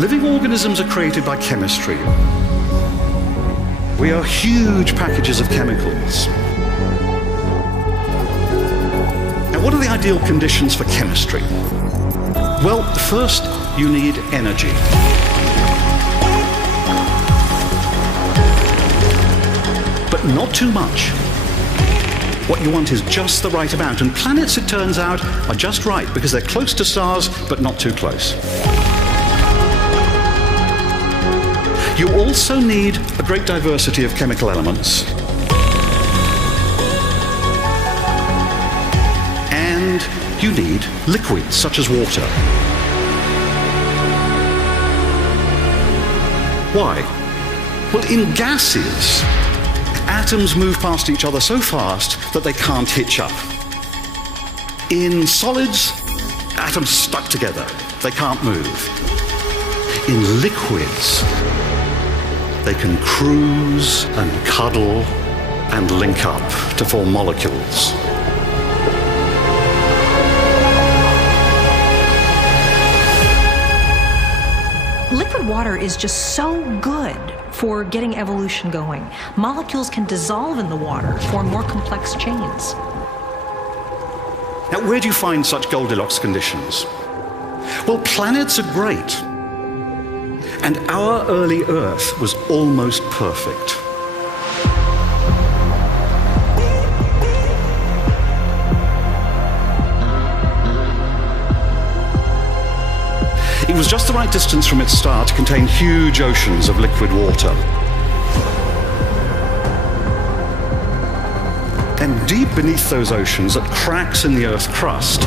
Living organisms are created by chemistry. We are huge packages of chemicals. Now, what are the ideal conditions for chemistry? Well, first, you need energy. But not too much. What you want is just the right amount, and planets, it turns out, are just right because they're close to stars, but not too close. You also need a great diversity of chemical elements. And you need liquids, such as water. Why? Well, in gases, atoms move past each other so fast that they can't hitch up. In solids, atoms stuck together. They can't move. In liquids, they can cruise and cuddle and link up to form molecules. Liquid water is just so good for getting evolution going. Molecules can dissolve in the water, form more complex chains. Now, where do you find such Goldilocks conditions? Well, planets are great. And our early Earth was almost perfect. It was just the right distance from its star to contain huge oceans of liquid water. And deep beneath those oceans, at cracks in the Earth's crust,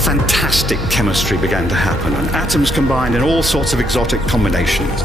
fantastic chemistry began to happen, and atoms combined in all sorts of exotic combinations.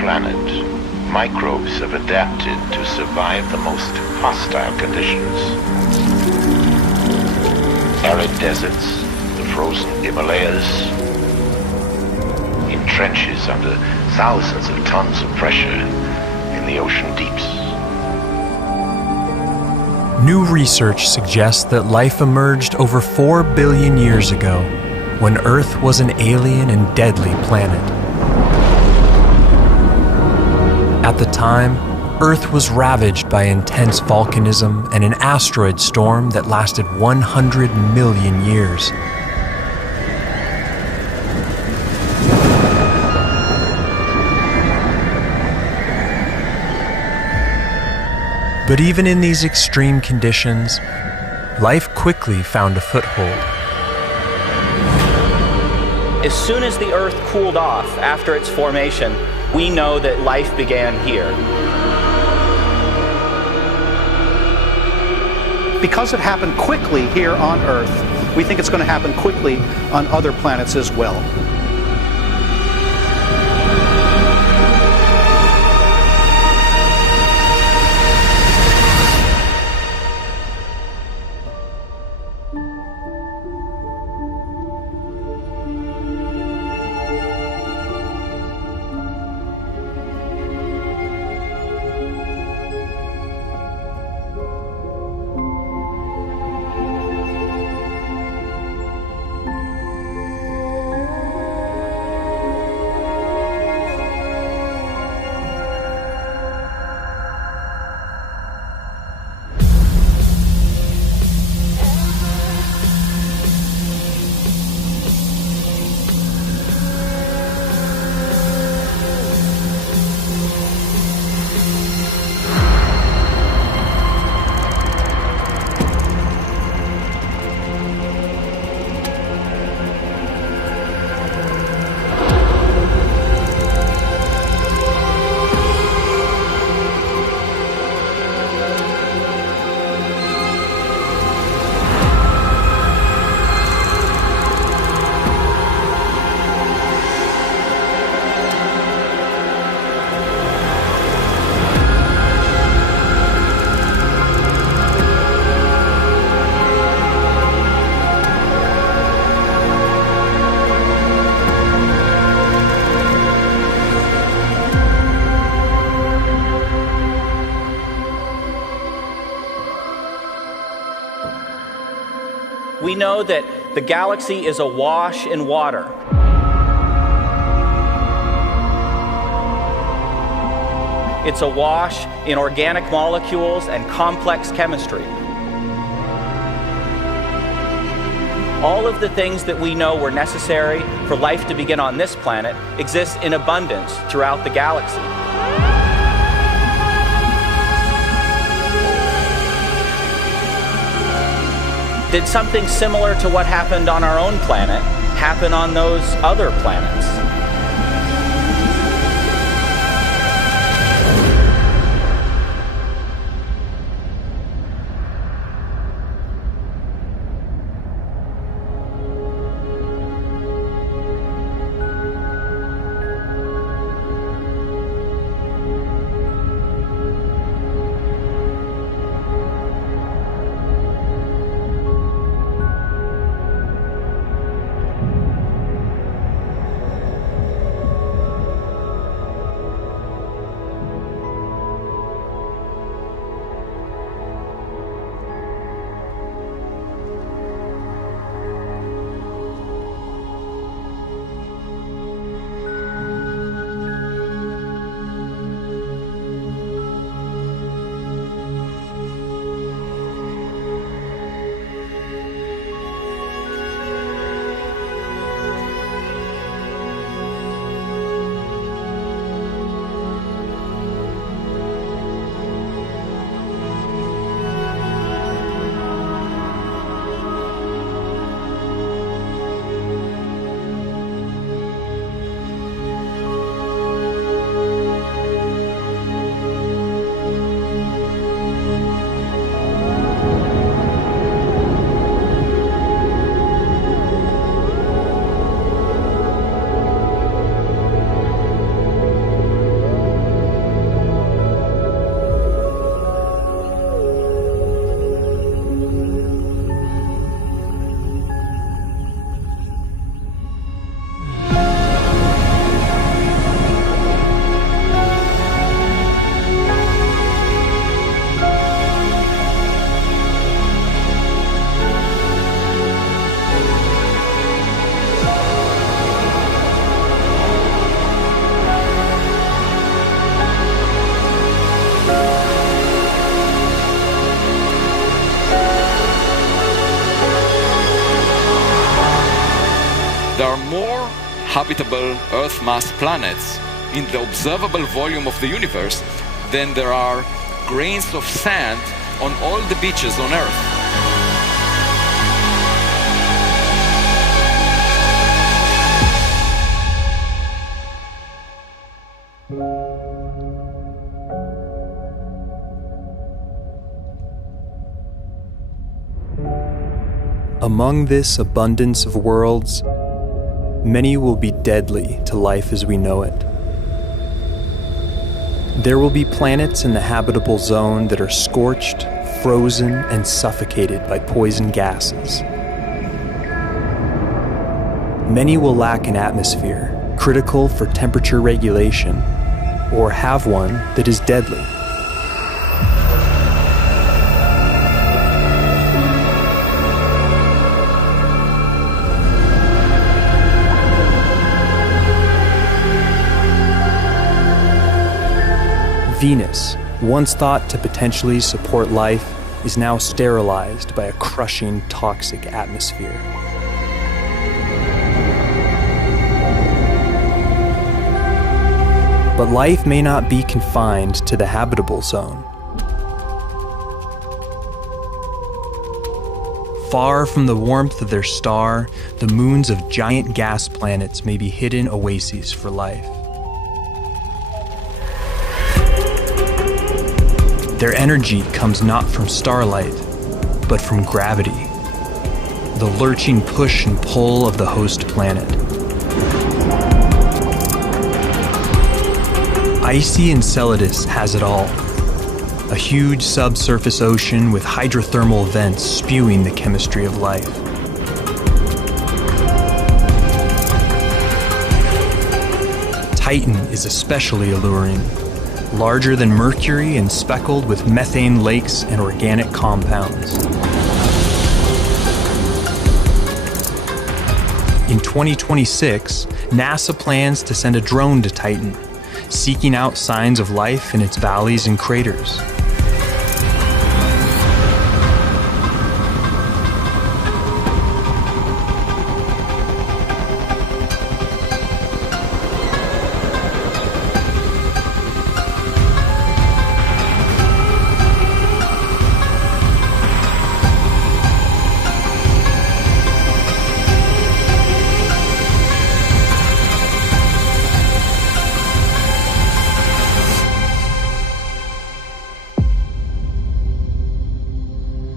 Planet, microbes have adapted to survive the most hostile conditions. Arid deserts, the frozen Himalayas, in trenches under thousands of tons of pressure in the ocean deeps. New research suggests that life emerged over 4 billion years ago, when Earth was an alien and deadly planet. At the time, Earth was ravaged by intense volcanism and an asteroid storm that lasted 100 million years. But even in these extreme conditions, life quickly found a foothold. As soon as the Earth cooled off after its formation, we know that life began here. Because it happened quickly here on Earth, we think it's going to happen quickly on other planets as well. know that the galaxy is awash in water. It's awash in organic molecules and complex chemistry. All of the things that we know were necessary for life to begin on this planet exist in abundance throughout the galaxy. Did something similar to what happened on our own planet happen on those other planets? There are more habitable Earth-mass planets in the observable volume of the universe than there are grains of sand on all the beaches on Earth. Among this abundance of worlds, many will be deadly to life as we know it. There will be planets in the habitable zone that are scorched, frozen, and suffocated by poison gases. Many will lack an atmosphere critical for temperature regulation, or have one that is deadly. Venus, once thought to potentially support life, is now sterilized by a crushing toxic atmosphere. But life may not be confined to the habitable zone. Far from the warmth of their star, the moons of giant gas planets may be hidden oases for life. Their energy comes not from starlight, but from gravity, the lurching push and pull of the host planet. Icy Enceladus has it all, a huge subsurface ocean with hydrothermal vents spewing the chemistry of life. Titan is especially alluring. Larger than Mercury and speckled with methane lakes and organic compounds. In 2026, NASA plans to send a drone to Titan, seeking out signs of life in its valleys and craters.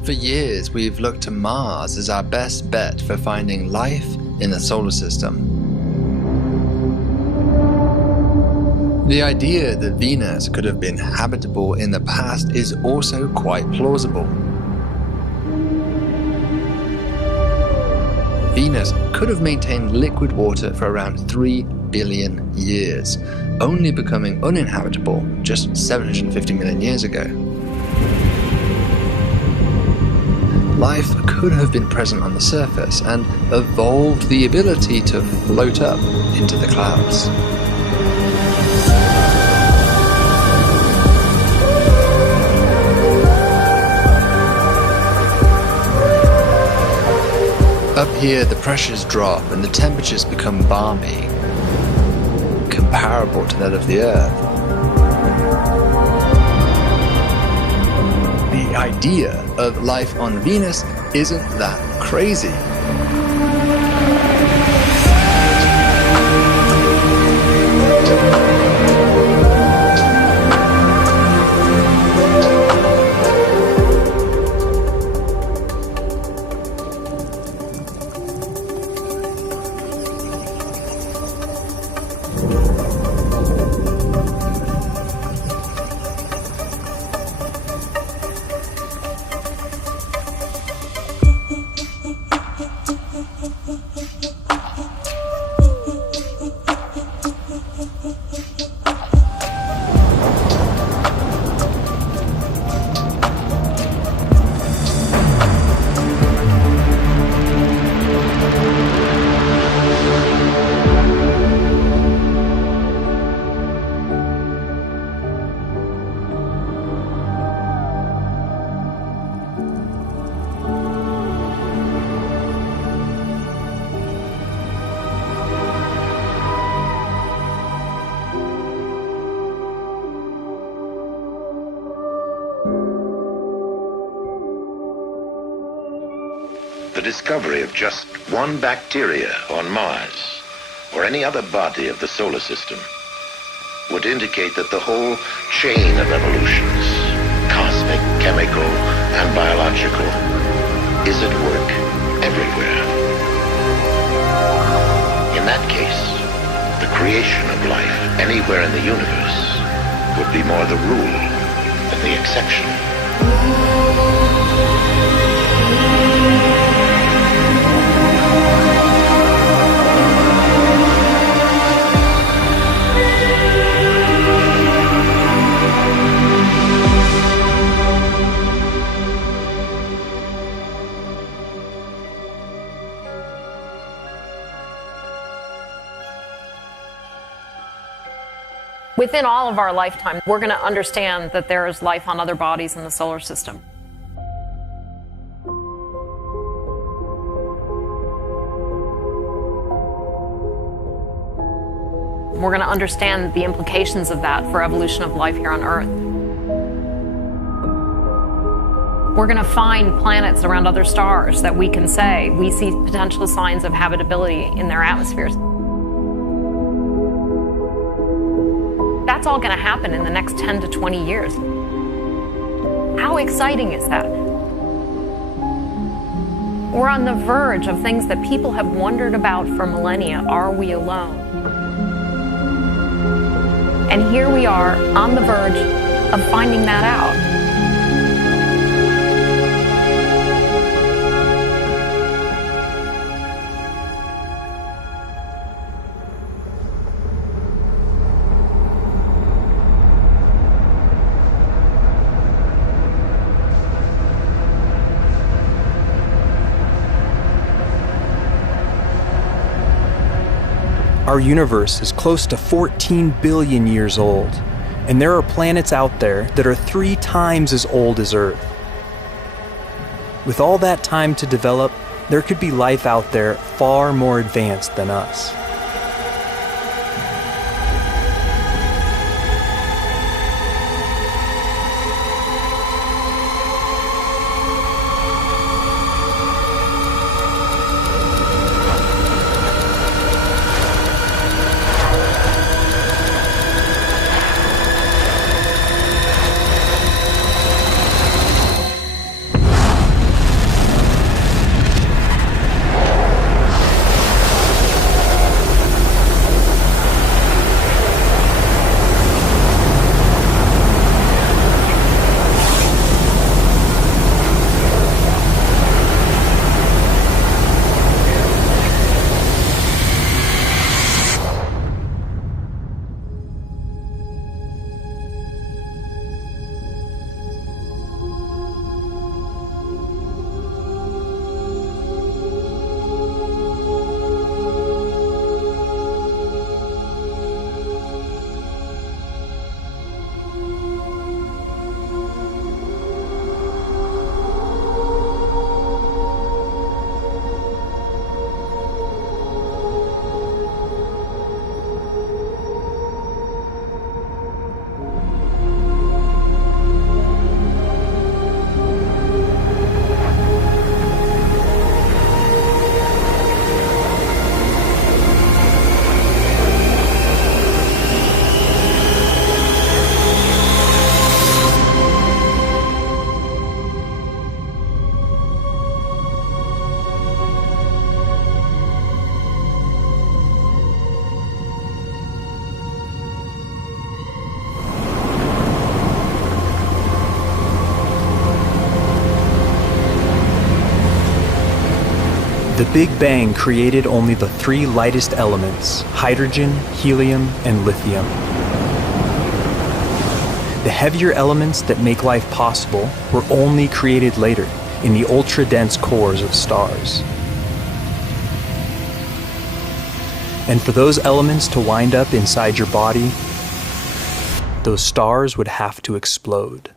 For years, we've looked to Mars as our best bet for finding life in the solar system. The idea that Venus could have been habitable in the past is also quite plausible. Venus could have maintained liquid water for around 3 billion years, only becoming uninhabitable just 750 million years ago. Life could have been present on the surface and evolved the ability to float up into the clouds. Up here, the pressures drop and the temperatures become balmy, comparable to that of the Earth. The idea of life on Venus isn't that crazy. The discovery of just one bacteria on Mars, or any other body of the solar system, would indicate that the whole chain of evolutions, cosmic, chemical, and biological, is at work everywhere. In that case, the creation of life anywhere in the universe would be more the rule than the exception. Within all of our lifetime, we're going to understand that there is life on other bodies in the solar system. We're going to understand the implications of that for evolution of life here on Earth. We're going to find planets around other stars that we can say we see potential signs of habitability in their atmospheres. That's all going to happen in the next 10 to 20 years. How exciting is that? We're on the verge of things that people have wondered about for millennia. Are we alone? And here we are on the verge of finding that out. Our universe is close to 14 billion years old, and there are planets out there that are 3 times as old as Earth. With all that time to develop, there could be life out there far more advanced than us. The Big Bang created only the 3 lightest elements: hydrogen, helium, and lithium. The heavier elements that make life possible were only created later in the ultra-dense cores of stars. And for those elements to wind up inside your body, those stars would have to explode.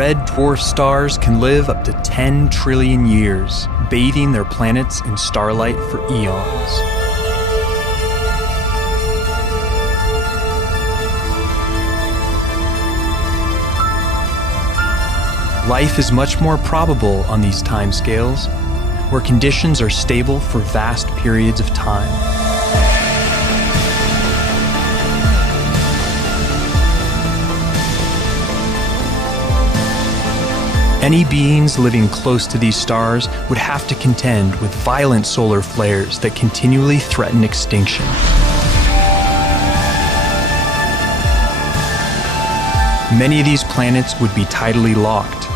red dwarf stars can live up to 10 trillion years, bathing their planets in starlight for eons. Life is much more probable on these timescales, where conditions are stable for vast periods of time. Any beings living close to these stars would have to contend with violent solar flares that continually threaten extinction. Many of these planets would be tidally locked,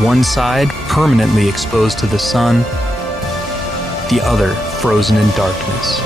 one side permanently exposed to the sun, the other frozen in darkness.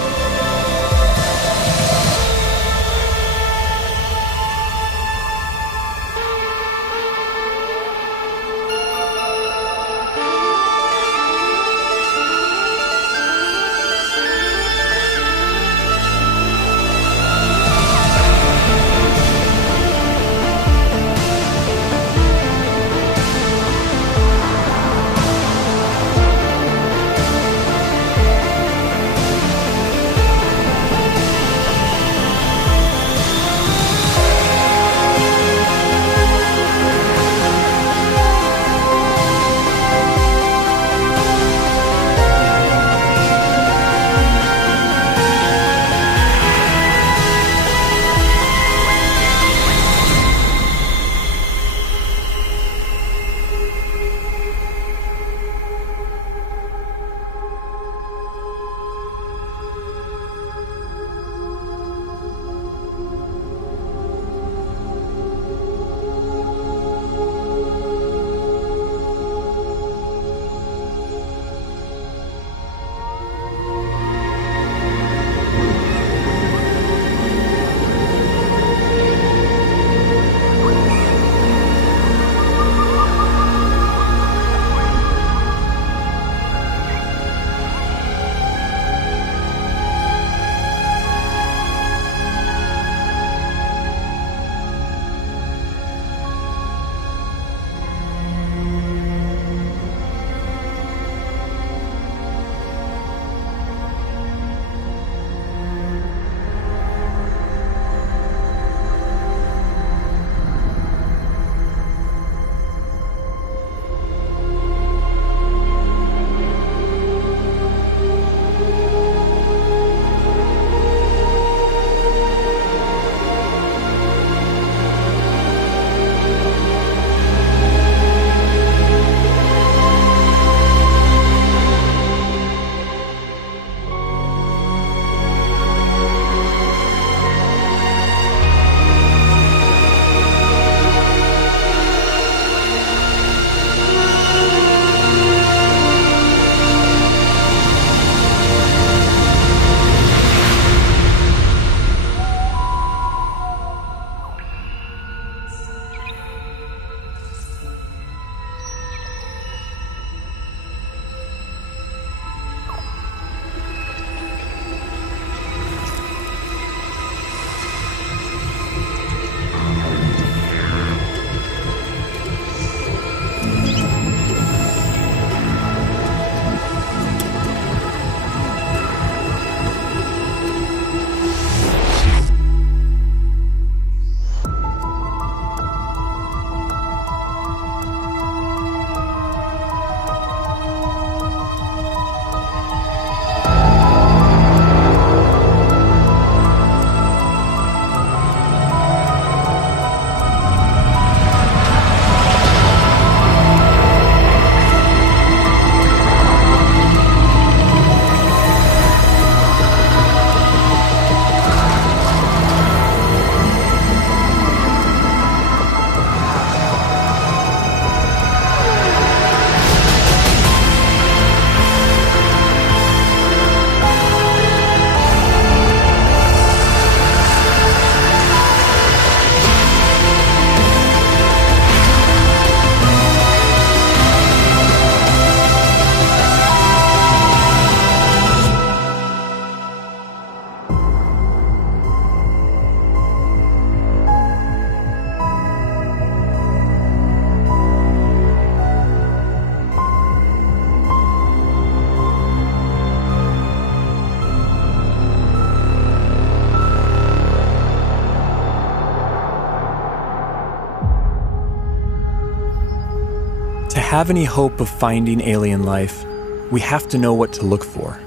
have any hope of finding alien life, we have to know what to look for.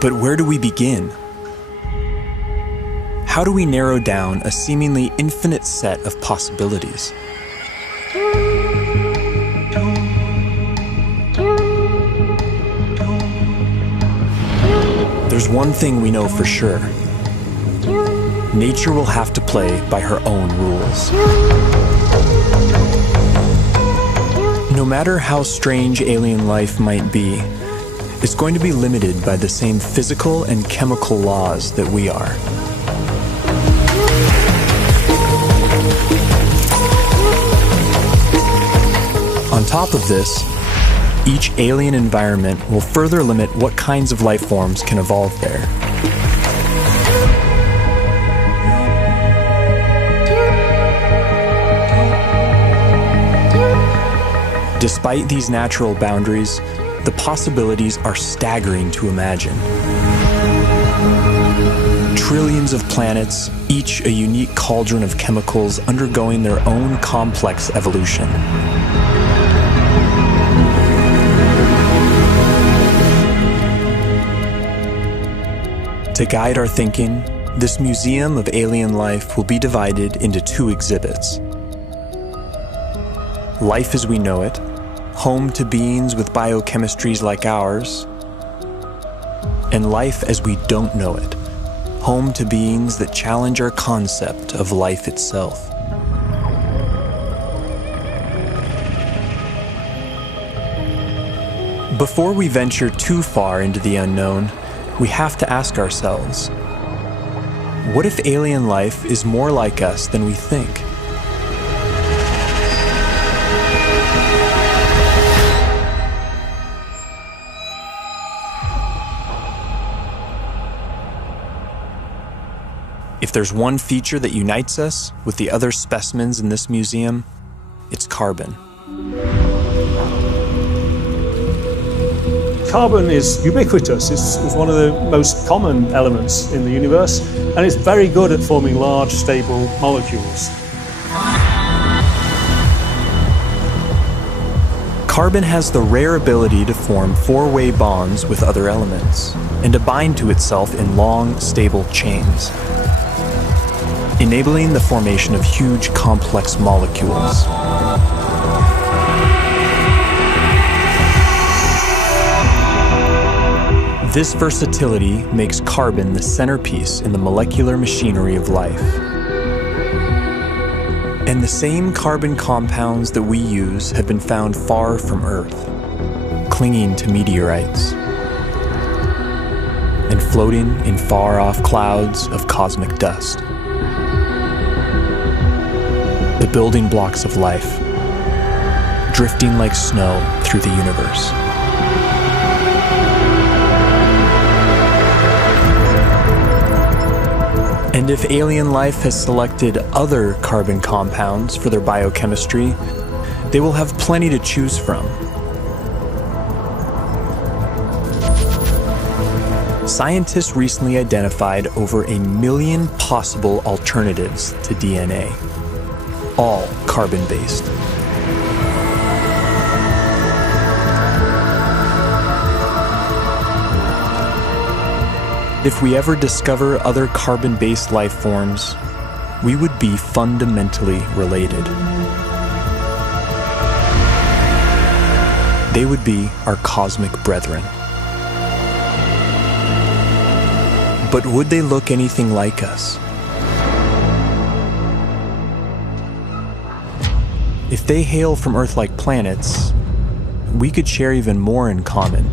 But where do we begin? How do we narrow down a seemingly infinite set of possibilities? There's one thing we know for sure. Nature will have to play by her own rules. No matter how strange alien life might be, it's going to be limited by the same physical and chemical laws that we are. On top of this, each alien environment will further limit what kinds of life forms can evolve there. Despite these natural boundaries, the possibilities are staggering to imagine. Trillions of planets, each a unique cauldron of chemicals undergoing their own complex evolution. To guide our thinking, this museum of alien life will be divided into two exhibits. Life as we know it, home to beings with biochemistries like ours, and life as we don't know it, home to beings that challenge our concept of life itself. Before we venture too far into the unknown, we have to ask ourselves, what if alien life is more like us than we think? If there's one feature that unites us with the other specimens in this museum, it's carbon. Carbon is ubiquitous. It's one of the most common elements in the universe, and it's very good at forming large, stable molecules. Carbon has the rare ability to form four-way bonds with other elements and to bind to itself in long, stable chains, enabling the formation of huge, complex molecules. This versatility makes carbon the centerpiece in the molecular machinery of life. And the same carbon compounds that we use have been found far from Earth, clinging to meteorites, and floating in far-off clouds of cosmic dust. The building blocks of life, drifting like snow through the universe. And if alien life has selected other carbon compounds for their biochemistry, they will have plenty to choose from. Scientists recently identified over 1 million possible alternatives to DNA, all carbon-based. If we ever discover other carbon-based life forms, we would be fundamentally related. They would be our cosmic brethren. But would they look anything like us? If they hail from Earth-like planets, we could share even more in common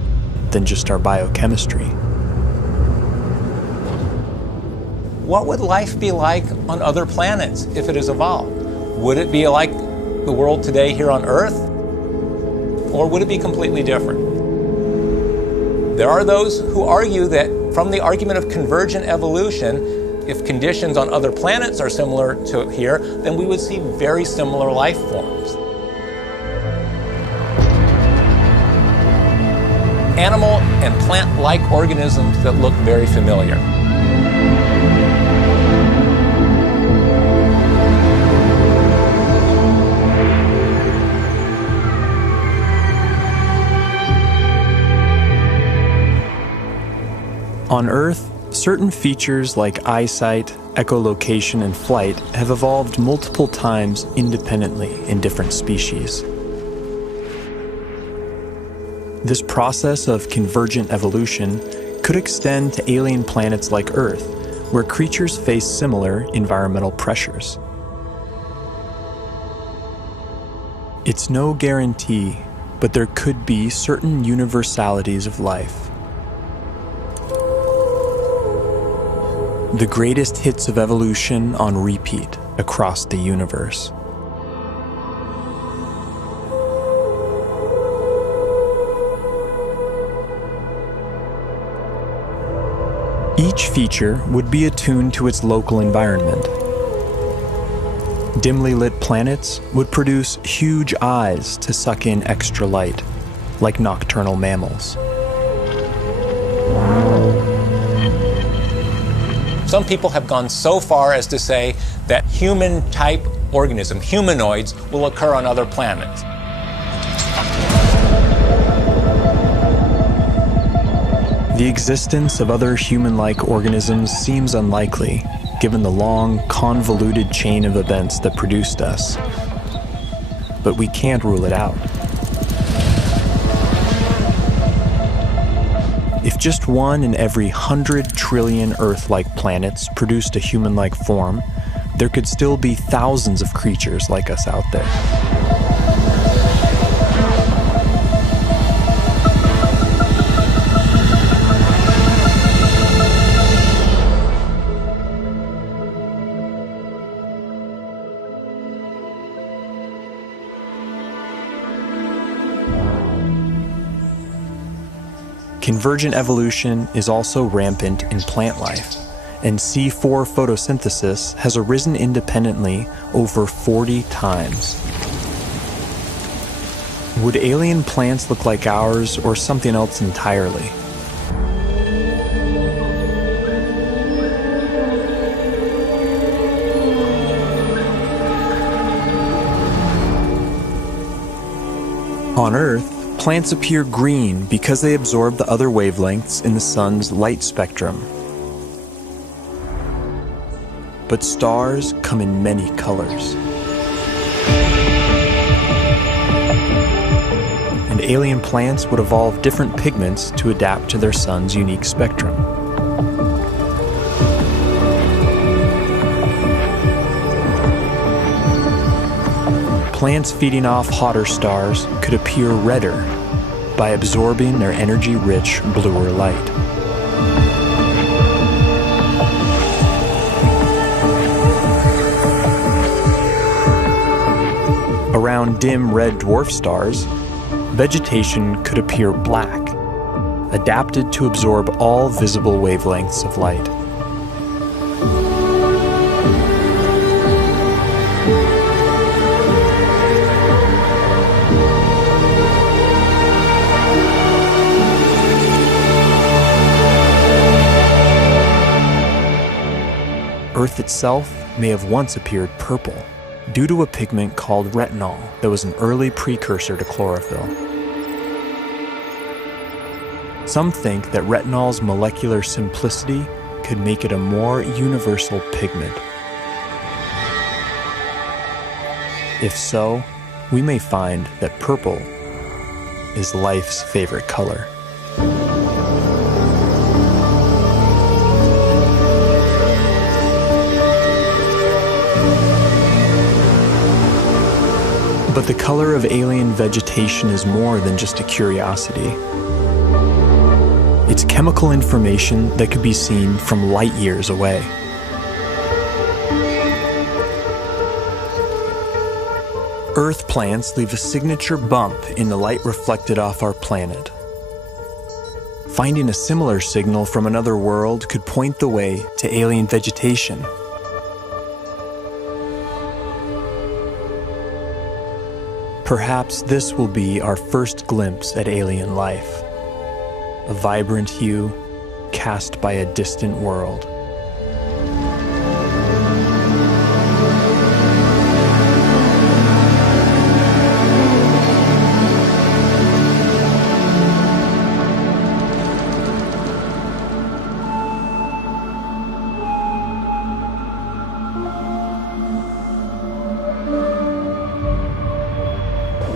than just our biochemistry. What would life be like on other planets if it has evolved? Would it be like the world today here on Earth? Or would it be completely different? There are those who argue that from the argument of convergent evolution, if conditions on other planets are similar to here, then we would see very similar life forms. Animal and plant-like organisms that look very familiar. On Earth, certain features like eyesight, echolocation, and flight have evolved multiple times independently in different species. This process of convergent evolution could extend to alien planets like Earth, where creatures face similar environmental pressures. It's no guarantee, but there could be certain universalities of life. The greatest hits of evolution on repeat across the universe. Each feature would be attuned to its local environment. Dimly lit planets would produce huge eyes to suck in extra light, like nocturnal mammals. Some people have gone so far as to say that human-type organisms, humanoids, will occur on other planets. The existence of other human-like organisms seems unlikely, given the long, convoluted chain of events that produced us. But we can't rule it out. If just one in every 100 trillion Earth-like planets produced a human-like form, there could still be thousands of creatures like us out there. Convergent evolution is also rampant in plant life, and C4 photosynthesis has arisen independently over 40 times. Would alien plants look like ours or something else entirely? On Earth, plants appear green because they absorb the other wavelengths in the sun's light spectrum. But stars come in many colors. And alien plants would evolve different pigments to adapt to their sun's unique spectrum. Plants feeding off hotter stars could appear redder by absorbing their energy-rich bluer light. Around dim red dwarf stars, vegetation could appear black, adapted to absorb all visible wavelengths of light. Earth itself may have once appeared purple due to a pigment called retinol that was an early precursor to chlorophyll. Some think that retinol's molecular simplicity could make it a more universal pigment. If so, we may find that purple is life's favorite color. But the color of alien vegetation is more than just a curiosity. It's chemical information that could be seen from light years away. Earth plants leave a signature bump in the light reflected off our planet. Finding a similar signal from another world could point the way to alien vegetation. Perhaps this will be our first glimpse at alien life, a vibrant hue cast by a distant world.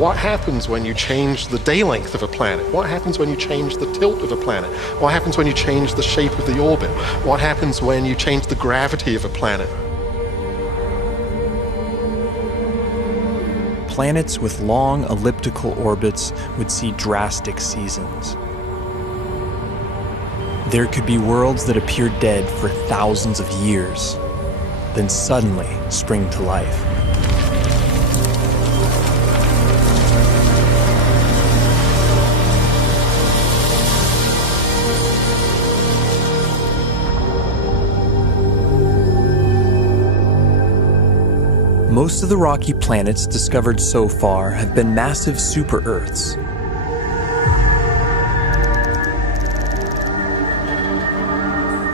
What happens when you change the day length of a planet? What happens when you change the tilt of a planet? What happens when you change the shape of the orbit? What happens when you change the gravity of a planet? Planets with long elliptical orbits would see drastic seasons. There could be worlds that appear dead for thousands of years, then suddenly spring to life. Most of the rocky planets discovered so far have been massive super-Earths.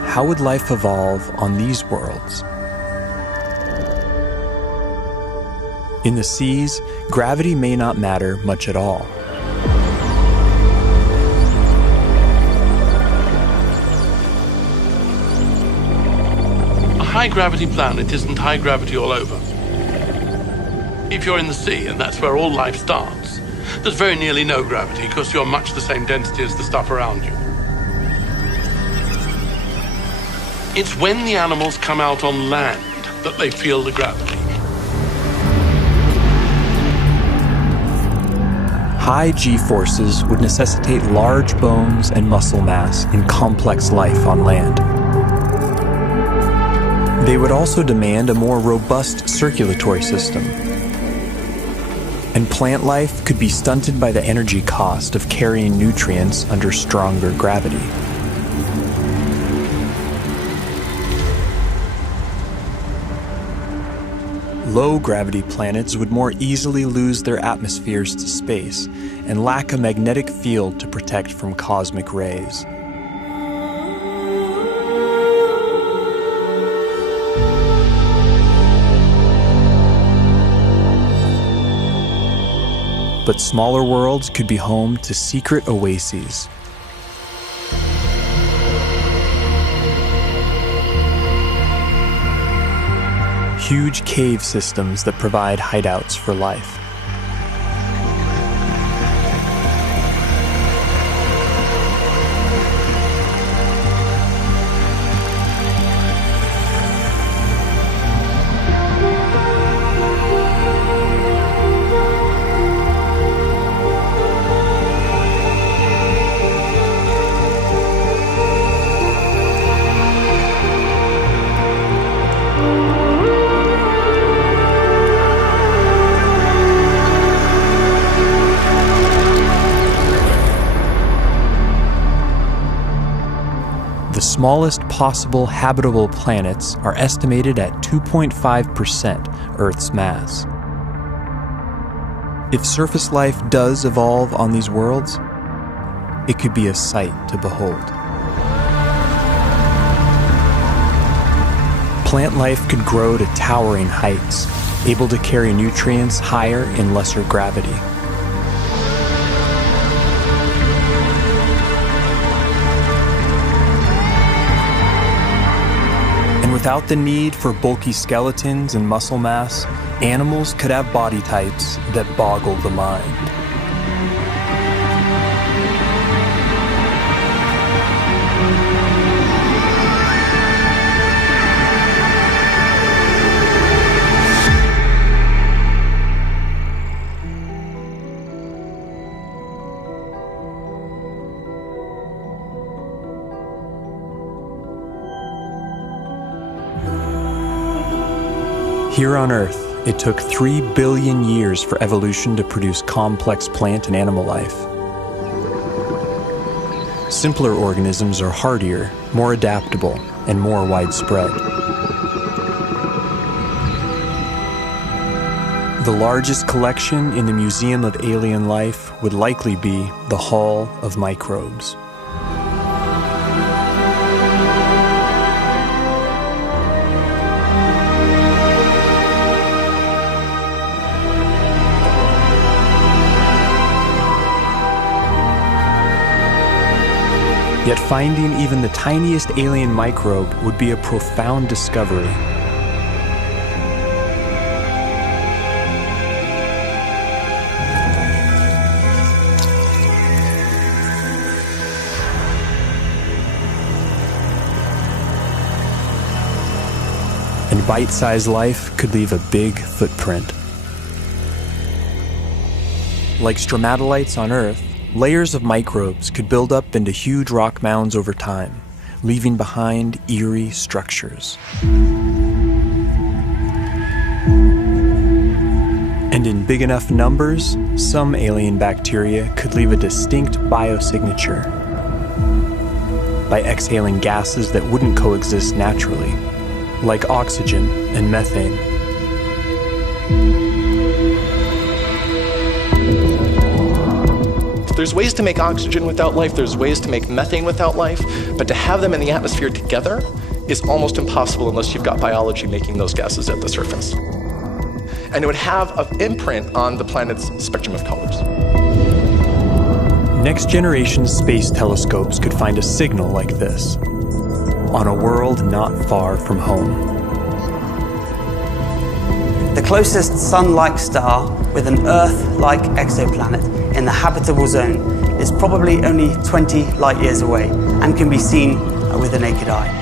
How would life evolve on these worlds? In the seas, gravity may not matter much at all. A high-gravity planet isn't high gravity all over. If you're in the sea, and that's where all life starts, there's very nearly no gravity because you're much the same density as the stuff around you. It's when the animals come out on land that they feel the gravity. High G-forces would necessitate large bones and muscle mass in complex life on land. They would also demand a more robust circulatory system. And plant life could be stunted by the energy cost of carrying nutrients under stronger gravity. Low-gravity planets would more easily lose their atmospheres to space and lack a magnetic field to protect from cosmic rays. But smaller worlds could be home to secret oases. Huge cave systems that provide hideouts for life. The smallest possible habitable planets are estimated at 2.5% Earth's mass. If surface life does evolve on these worlds, it could be a sight to behold. Plant life could grow to towering heights, able to carry nutrients higher in lesser gravity. Without the need for bulky skeletons and muscle mass, animals could have body types that boggle the mind. Here on Earth, it took 3 billion years for evolution to produce complex plant and animal life. Simpler organisms are hardier, more adaptable, and more widespread. The largest collection in the Museum of Alien Life would likely be the Hall of Microbes. Yet finding even the tiniest alien microbe would be a profound discovery. and bite-sized life could leave a big footprint. Like stromatolites on Earth, layers of microbes could build up into huge rock mounds over time, leaving behind eerie structures. And in big enough numbers, some alien bacteria could leave a distinct biosignature by exhaling gases that wouldn't coexist naturally, like oxygen and methane. There's ways to make oxygen without life, there's ways to make methane without life, but to have them in the atmosphere together is almost impossible unless you've got biology making those gases at the surface. And it would have an imprint on the planet's spectrum of colors. Next-generation space telescopes could find a signal like this on a world not far from home. The closest Sun-like star with an Earth-like exoplanet in the habitable zone is probably only 20 light years away and can be seen with the naked eye.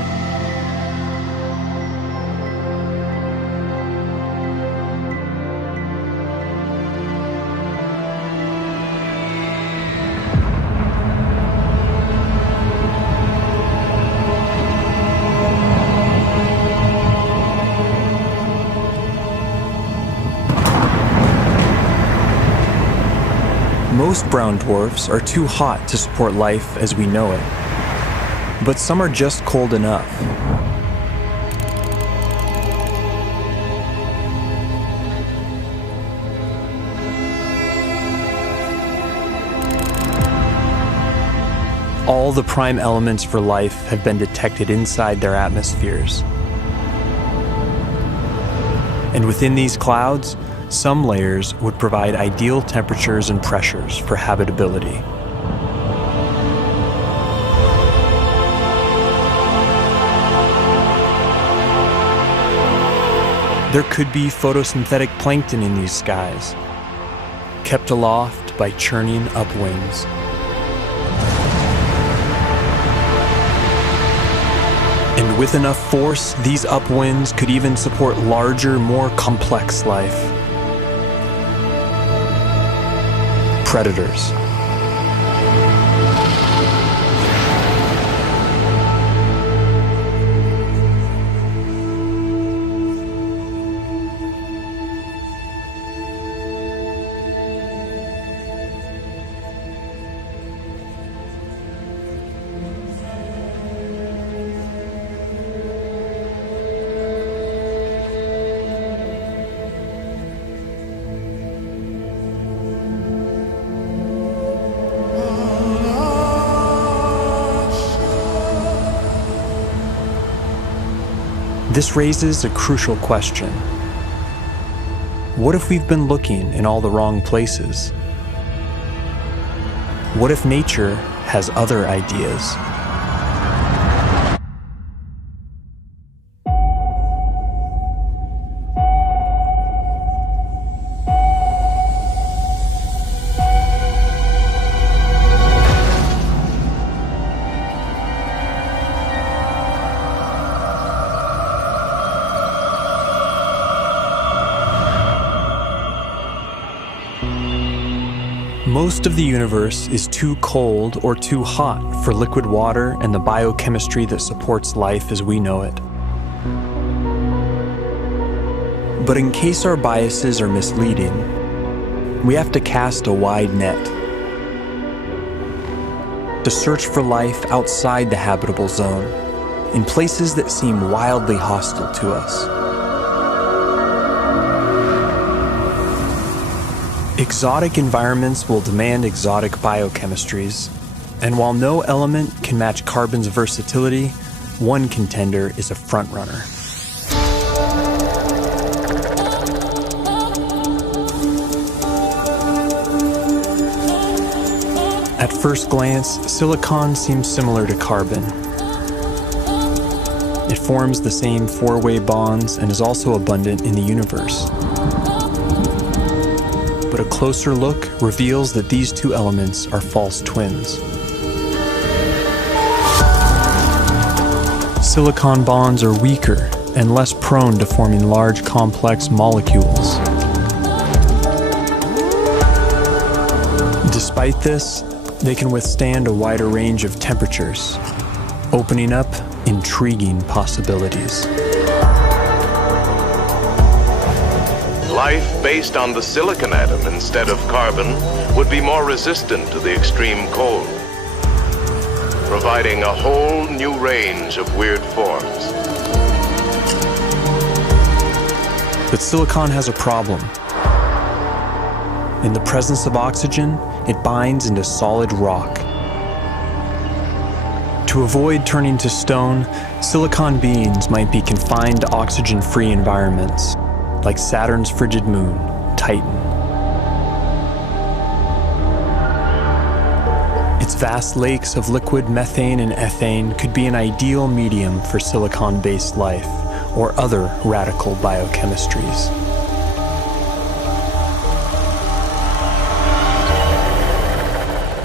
Most brown dwarfs are too hot to support life as we know it, but some are just cold enough. All the prime elements for life have been detected inside their atmospheres. And within these clouds, some layers would provide ideal temperatures and pressures for habitability. There could be photosynthetic plankton in these skies, kept aloft by churning upwinds. And with enough force, these upwinds could even support larger, more complex life. Predators. This raises a crucial question. What if we've been looking in all the wrong places? What if nature has other ideas? Most of the universe is too cold or too hot for liquid water and the biochemistry that supports life as we know it. But in case our biases are misleading, we have to cast a wide net to search for life outside the habitable zone, in places that seem wildly hostile to us. Exotic environments will demand exotic biochemistries, and while no element can match carbon's versatility, one contender is a frontrunner. At first glance, silicon seems similar to carbon. It forms the same four-way bonds and is also abundant in the universe. But a closer look reveals that these two elements are false twins. Silicon bonds are weaker and less prone to forming large, complex molecules. Despite this, they can withstand a wider range of temperatures, opening up intriguing possibilities. Life based on the silicon atom instead of carbon would be more resistant to the extreme cold, providing a whole new range of weird forms. But silicon has a problem. In the presence of oxygen, it binds into solid rock. To avoid turning to stone, silicon beings might be confined to oxygen-free environments, like Saturn's frigid moon, Titan. Its vast lakes of liquid methane and ethane could be an ideal medium for silicon-based life or other radical biochemistries.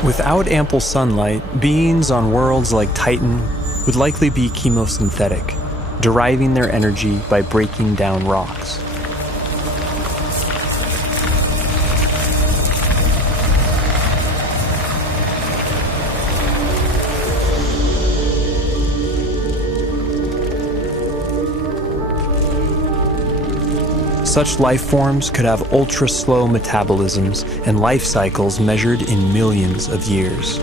Without ample sunlight, beings on worlds like Titan would likely be chemosynthetic, deriving their energy by breaking down rocks. Such life forms could have ultra-slow metabolisms and life cycles measured in millions of years.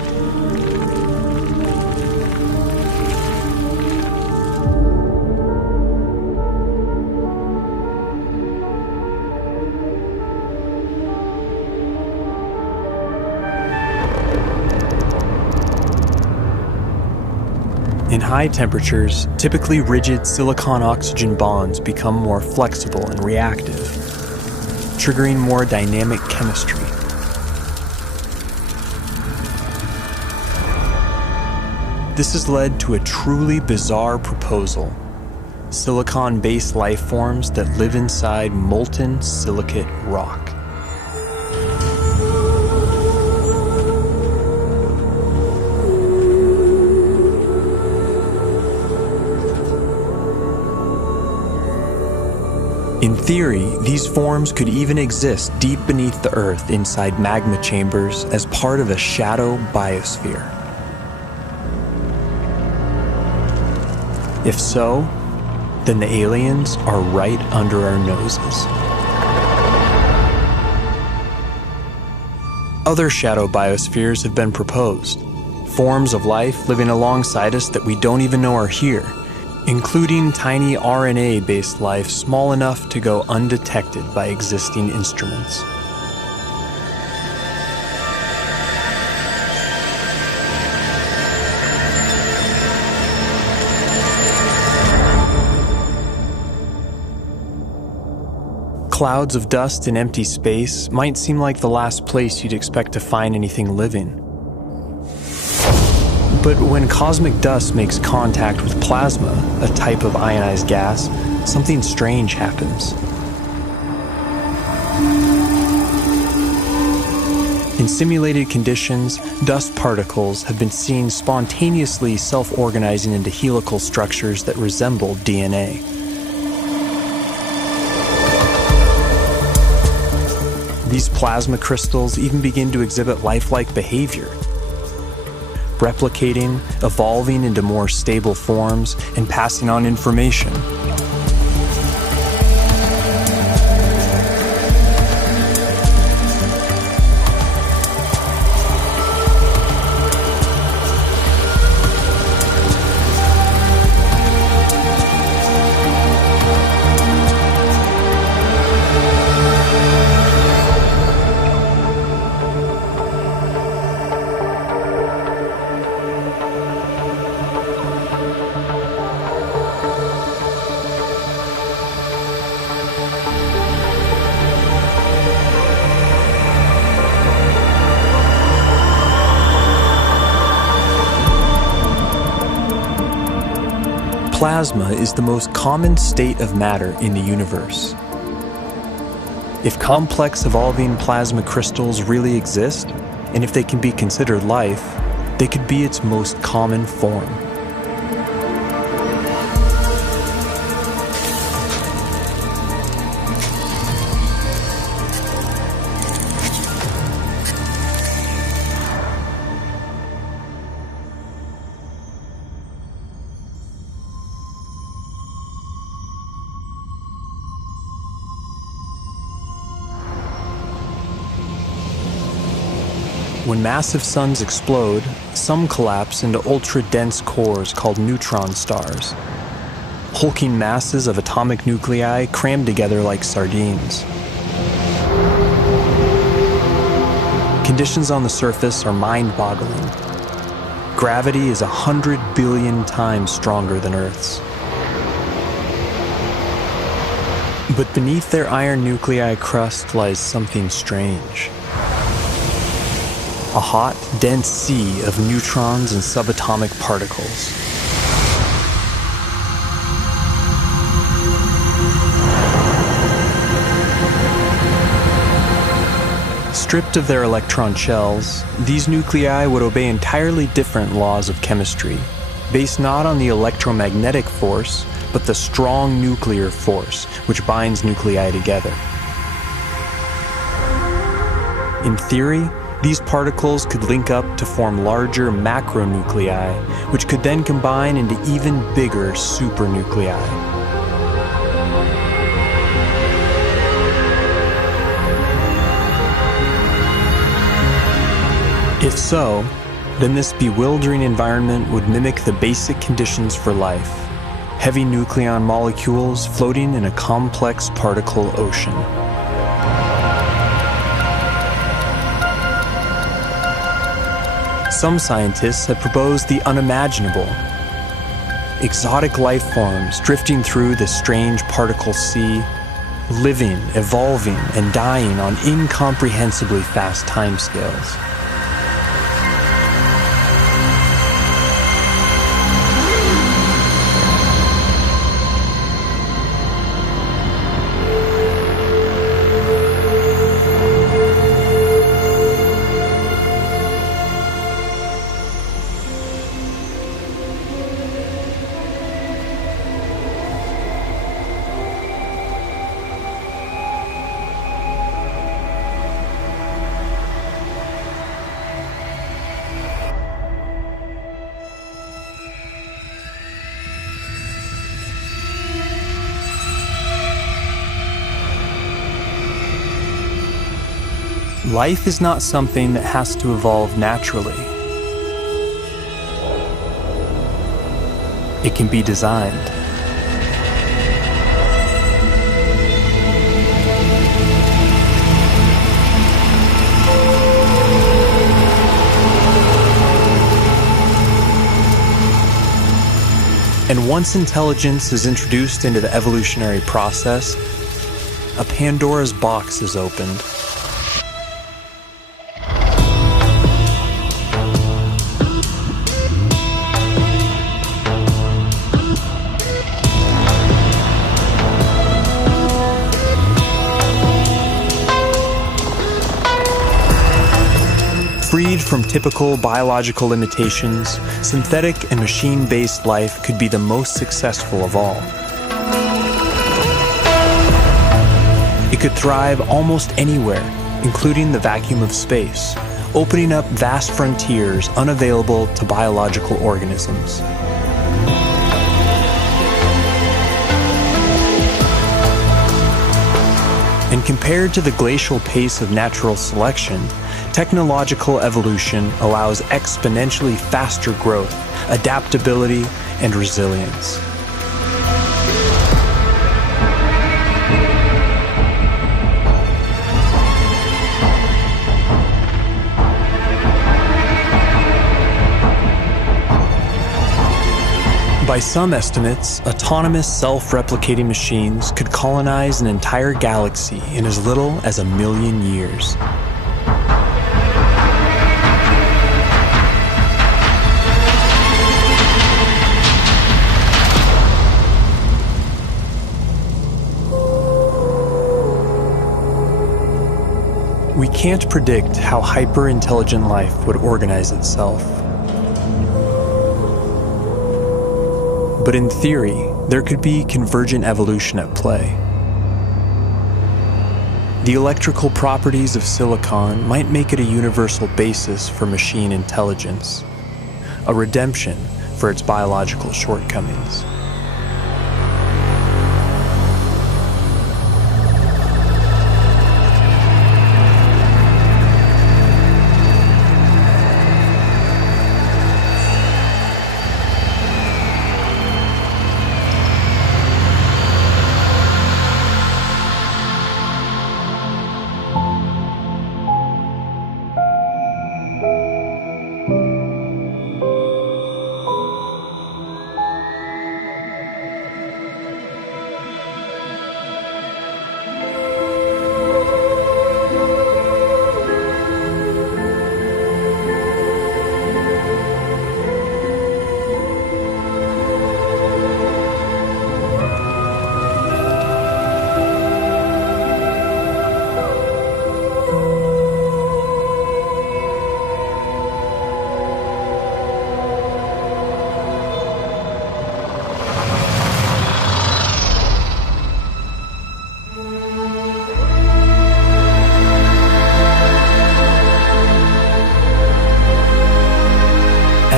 In high temperatures, typically rigid silicon-oxygen bonds become more flexible and reactive, triggering more dynamic chemistry. This has led to a truly bizarre proposal: silicon-based life forms that live inside molten silicate rock. In theory, these forms could even exist deep beneath the Earth inside magma chambers as part of a shadow biosphere. If so, then the aliens are right under our noses. Other shadow biospheres have been proposed, forms of life living alongside us that we don't even know are here, including tiny RNA-based life small enough to go undetected by existing instruments. Clouds of dust in empty space might seem like the last place you'd expect to find anything living. But when cosmic dust makes contact with plasma, a type of ionized gas, something strange happens. In simulated conditions, dust particles have been seen spontaneously self-organizing into helical structures that resemble DNA. These plasma crystals even begin to exhibit lifelike behavior, replicating, evolving into more stable forms, and passing on information. Plasma is the most common state of matter in the universe. If complex evolving plasma crystals really exist, and if they can be considered life, they could be its most common form. When massive suns explode, some collapse into ultra-dense cores called neutron stars. Hulking masses of atomic nuclei crammed together like sardines. Conditions on the surface are mind-boggling. Gravity is 100 billion times stronger than Earth's. But beneath their iron nuclei crust lies something strange. A hot, dense sea of neutrons and subatomic particles. Stripped of their electron shells, these nuclei would obey entirely different laws of chemistry, based not on the electromagnetic force, but the strong nuclear force which binds nuclei together. In theory, these particles could link up to form larger macronuclei, which could then combine into even bigger supernuclei. If so, then this bewildering environment would mimic the basic conditions for life: heavy nucleon molecules floating in a complex particle ocean. Some scientists have proposed the unimaginable: exotic life forms drifting through the strange particle sea, living, evolving, and dying on incomprehensibly fast timescales. Life is not something that has to evolve naturally. It can be designed. And once intelligence is introduced into the evolutionary process, a Pandora's box is opened. Freed from typical biological limitations, synthetic and machine-based life could be the most successful of all. It could thrive almost anywhere, including the vacuum of space, opening up vast frontiers unavailable to biological organisms. And compared to the glacial pace of natural selection, technological evolution allows exponentially faster growth, adaptability, and resilience. By some estimates, autonomous self-replicating machines could colonize an entire galaxy in as little as 1 million years. We can't predict how hyper-intelligent life would organize itself. But in theory, there could be convergent evolution at play. The electrical properties of silicon might make it a universal basis for machine intelligence, a redemption for its biological shortcomings.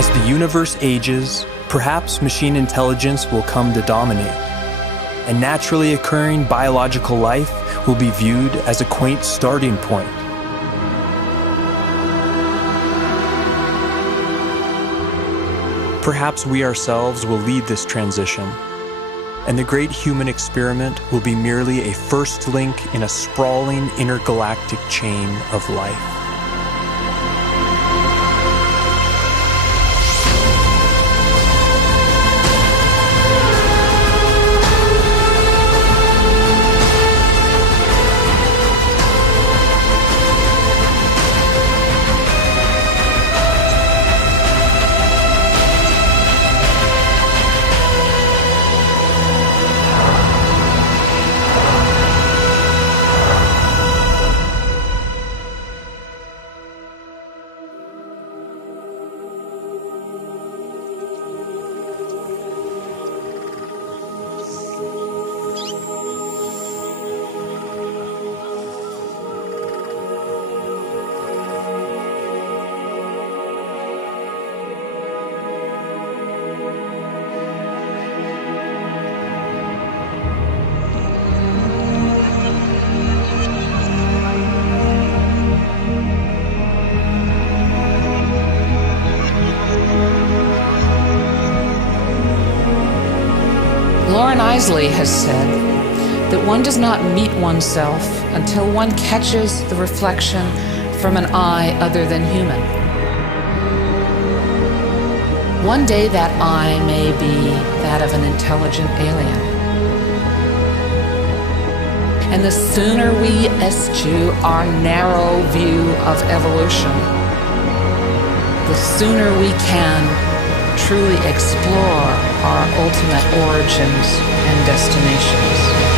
As the universe ages, perhaps machine intelligence will come to dominate, and naturally occurring biological life will be viewed as a quaint starting point. Perhaps we ourselves will lead this transition, and the great human experiment will be merely a first link in a sprawling intergalactic chain of life. Isley has said that one does not meet oneself until one catches the reflection from an eye other than human. One day that eye may be that of an intelligent alien. And the sooner we eschew our narrow view of evolution, the sooner we can truly explore our ultimate origins and destinations.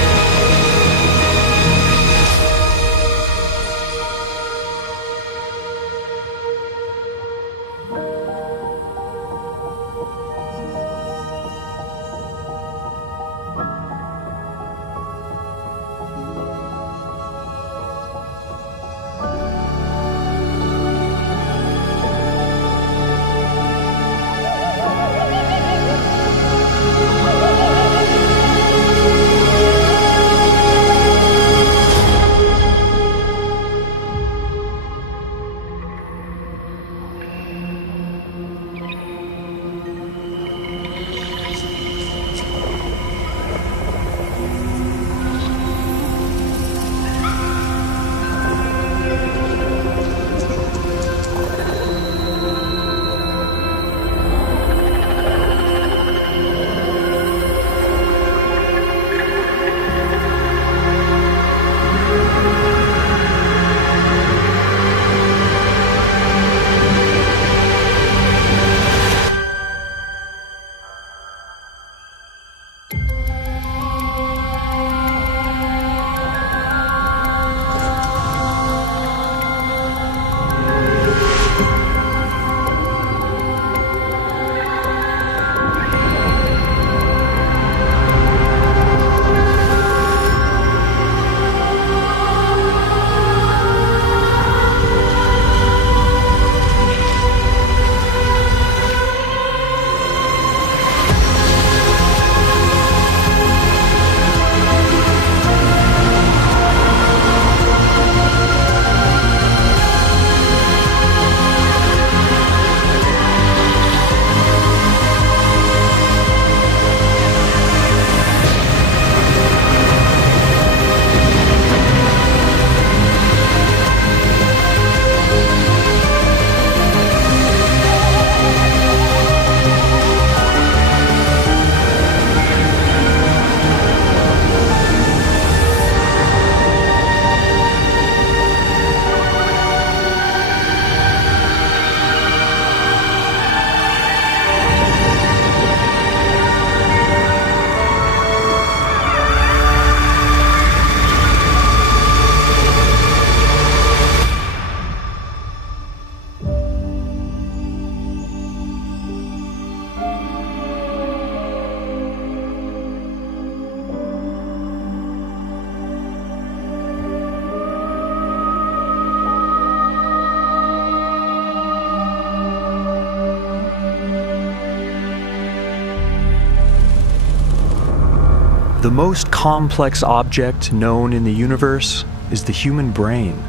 The most complex object known in the universe is the human brain.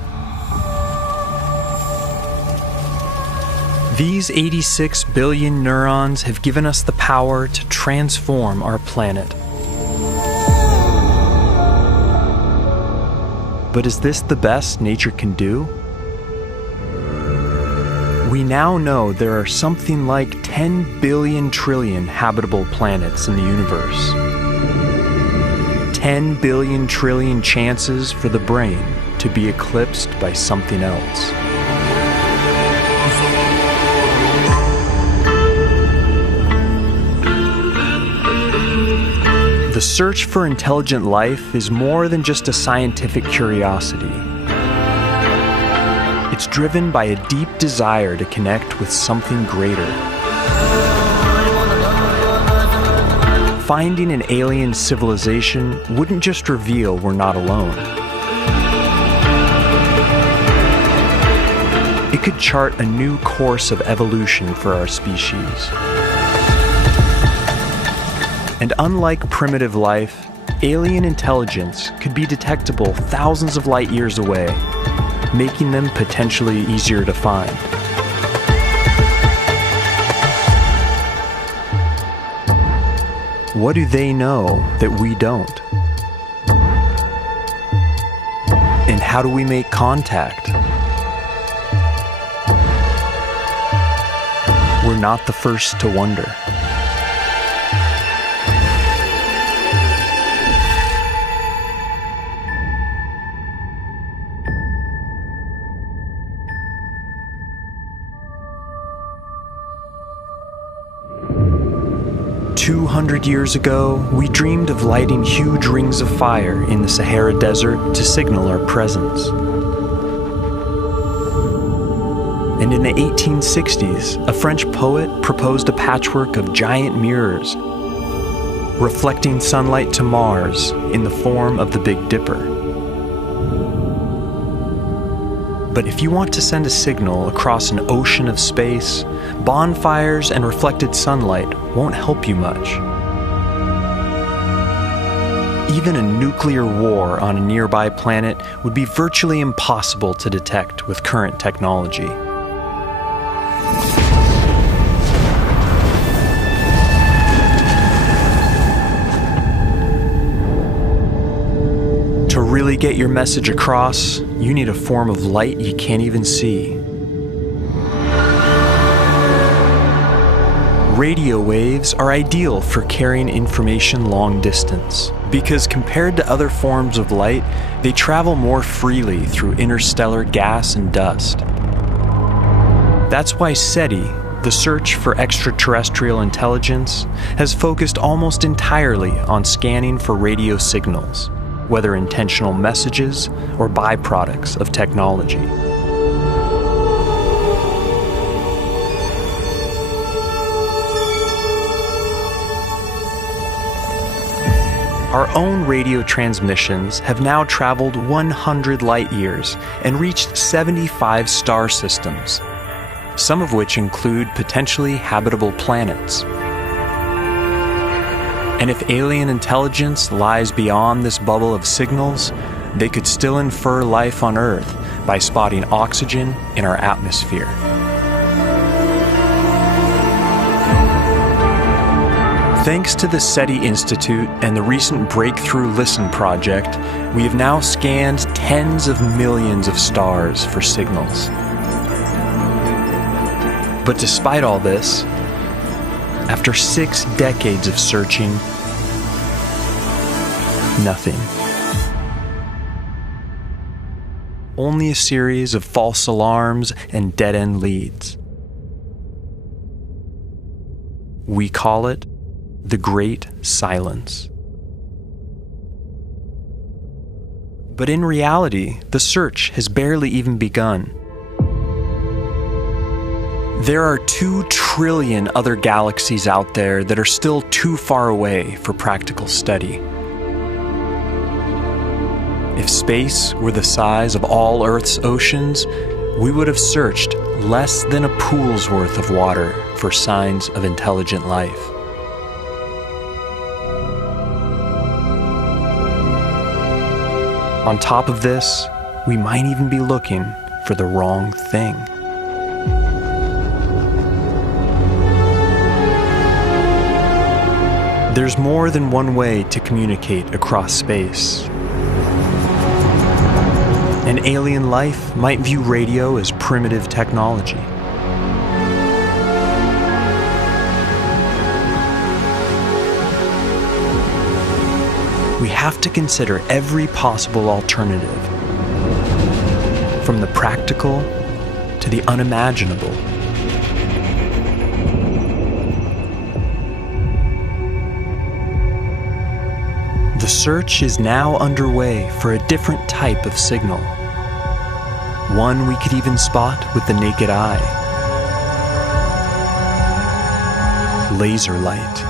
These 86 billion neurons have given us the power to transform our planet. But is this the best nature can do? We now know there are something like 10 billion trillion habitable planets in the universe. 10 billion trillion chances for the brain to be eclipsed by something else. The search for intelligent life is more than just a scientific curiosity. It's driven by a deep desire to connect with something greater. Finding an alien civilization wouldn't just reveal we're not alone. It could chart a new course of evolution for our species. And unlike primitive life, alien intelligence could be detectable thousands of light years away, making them potentially easier to find. What do they know that we don't? And how do we make contact? We're not the first to wonder. "200 years ago, we dreamed of lighting huge rings of fire in the Sahara Desert to signal our presence. And in the 1860s, a French poet proposed a patchwork of giant mirrors, reflecting sunlight to Mars in the form of the Big Dipper. But if you want to send a signal across an ocean of space, bonfires and reflected sunlight won't help you much. Even a nuclear war on a nearby planet would be virtually impossible to detect with current technology. To really get your message across, you need a form of light you can't even see. Radio waves are ideal for carrying information long distance, because compared to other forms of light, they travel more freely through interstellar gas and dust. That's why SETI, the search for extraterrestrial intelligence, has focused almost entirely on scanning for radio signals, whether intentional messages or byproducts of technology. Our own radio transmissions have now traveled 100 light years and reached 75 star systems, some of which include potentially habitable planets. And if alien intelligence lies beyond this bubble of signals, they could still infer life on Earth by spotting oxygen in our atmosphere. Thanks to the SETI Institute and the recent Breakthrough Listen project, we have now scanned tens of millions of stars for signals. But despite all this, after 6 decades of searching, nothing. Only a series of false alarms and dead-end leads. We call it the Great Silence. But in reality, the search has barely even begun. There are 2 trillion other galaxies out there that are still too far away for practical study. If space were the size of all Earth's oceans, we would have searched less than a pool's worth of water for signs of intelligent life. On top of this, we might even be looking for the wrong thing. There's more than one way to communicate across space. And alien life might view radio as primitive technology. We have to consider every possible alternative, from the practical to the unimaginable. The search is now underway for a different type of signal, one we could even spot with the naked eye: laser light.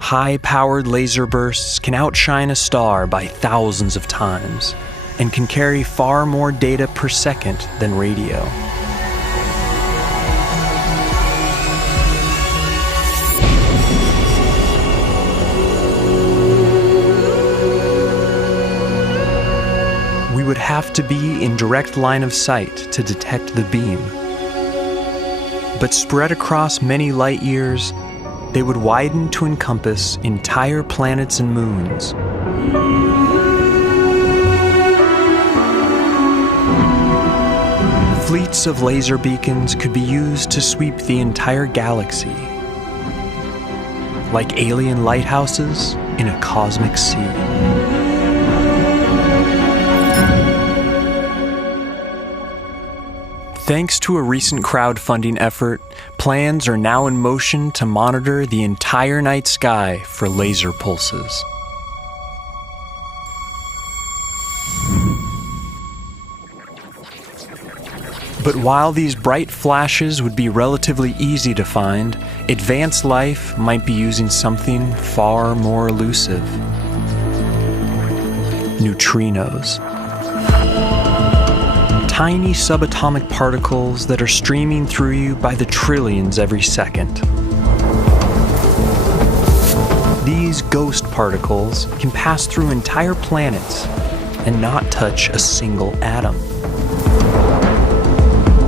High-powered laser bursts can outshine a star by thousands of times and can carry far more data per second than radio. We would have to be in direct line of sight to detect the beam. But spread across many light years, they would widen to encompass entire planets and moons. Fleets of laser beacons could be used to sweep the entire galaxy, like alien lighthouses in a cosmic sea. Thanks to a recent crowdfunding effort, plans are now in motion to monitor the entire night sky for laser pulses. But while these bright flashes would be relatively easy to find, advanced life might be using something far more elusive: neutrinos. Tiny subatomic particles that are streaming through you by the trillions every second. These ghost particles can pass through entire planets and not touch a single atom.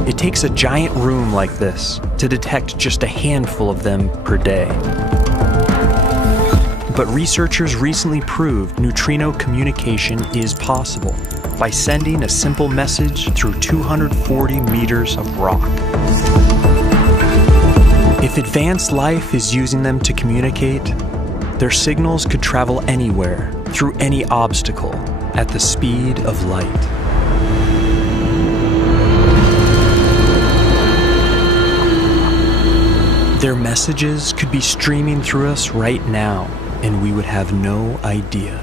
It takes a giant room like this to detect just a handful of them per day. But researchers recently proved neutrino communication is possible by sending a simple message through 240 meters of rock. If advanced life is using them to communicate, their signals could travel anywhere, through any obstacle, at the speed of light. Their messages could be streaming through us right now, and we would have no idea.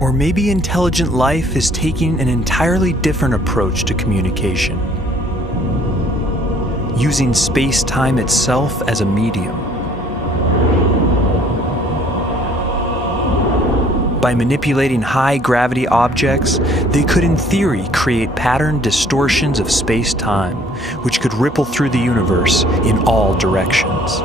Or maybe intelligent life is taking an entirely different approach to communication, using space-time itself as a medium. By manipulating high-gravity objects, they could in theory create pattern distortions of space-time, which could ripple through the universe in all directions.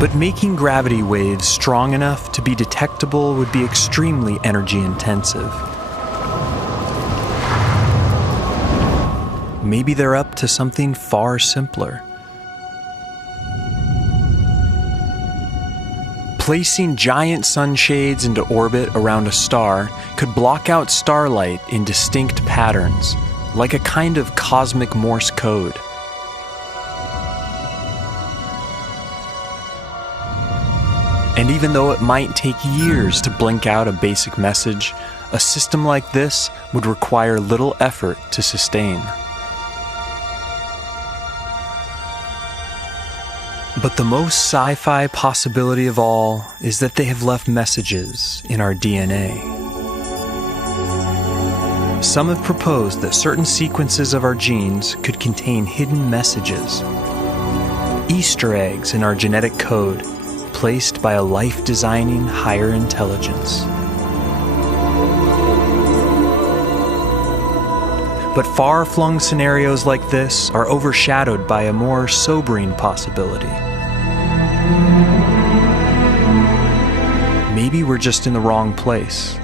But making gravity waves strong enough to be detectable would be extremely energy intensive. Maybe they're up to something far simpler. Placing giant sunshades into orbit around a star could block out starlight in distinct patterns, like a kind of cosmic Morse code. And even though it might take years to blink out a basic message, a system like this would require little effort to sustain. But the most sci-fi possibility of all is that they have left messages in our DNA. Some have proposed that certain sequences of our genes could contain hidden messages, Easter eggs in our genetic code, placed by a life-designing higher intelligence. But far-flung scenarios like this are overshadowed by a more sobering possibility. Maybe we're just in the wrong place,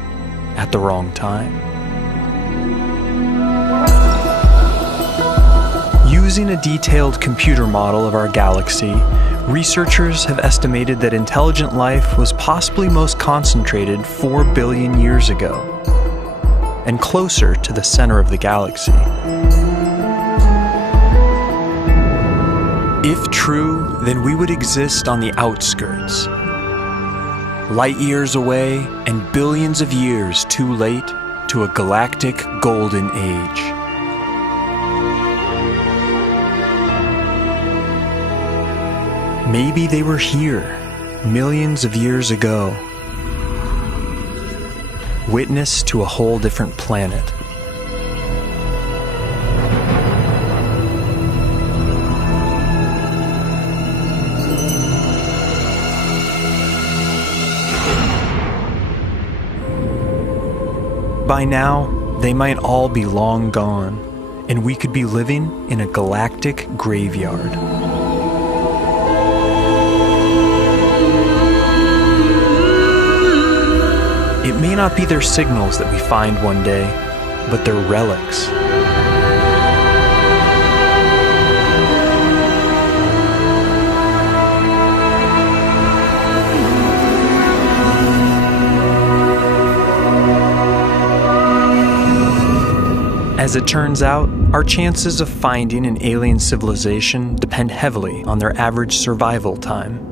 at the wrong time. Using a detailed computer model of our galaxy, researchers have estimated that intelligent life was possibly most concentrated 4 billion years ago, and closer to the center of the galaxy. If true, then we would exist on the outskirts, light years away and billions of years too late to a galactic golden age. Maybe they were here millions of years ago, witness to a whole different planet. By now, they might all be long gone, and we could be living in a galactic graveyard. It may not be their signals that we find one day, but their relics. As it turns out, our chances of finding an alien civilization depend heavily on their average survival time.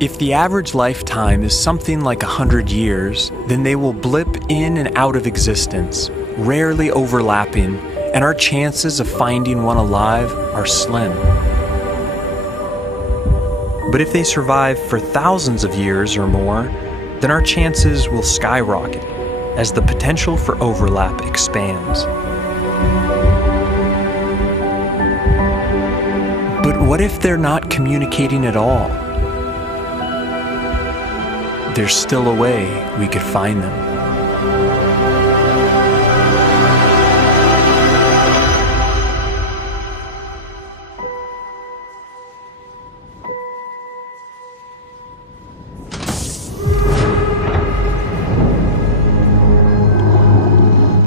If the average lifetime is something like 100 years, then they will blip in and out of existence, rarely overlapping, and our chances of finding one alive are slim. But if they survive for thousands of years or more, then our chances will skyrocket as the potential for overlap expands. But what if they're not communicating at all? There's still a way we could find them.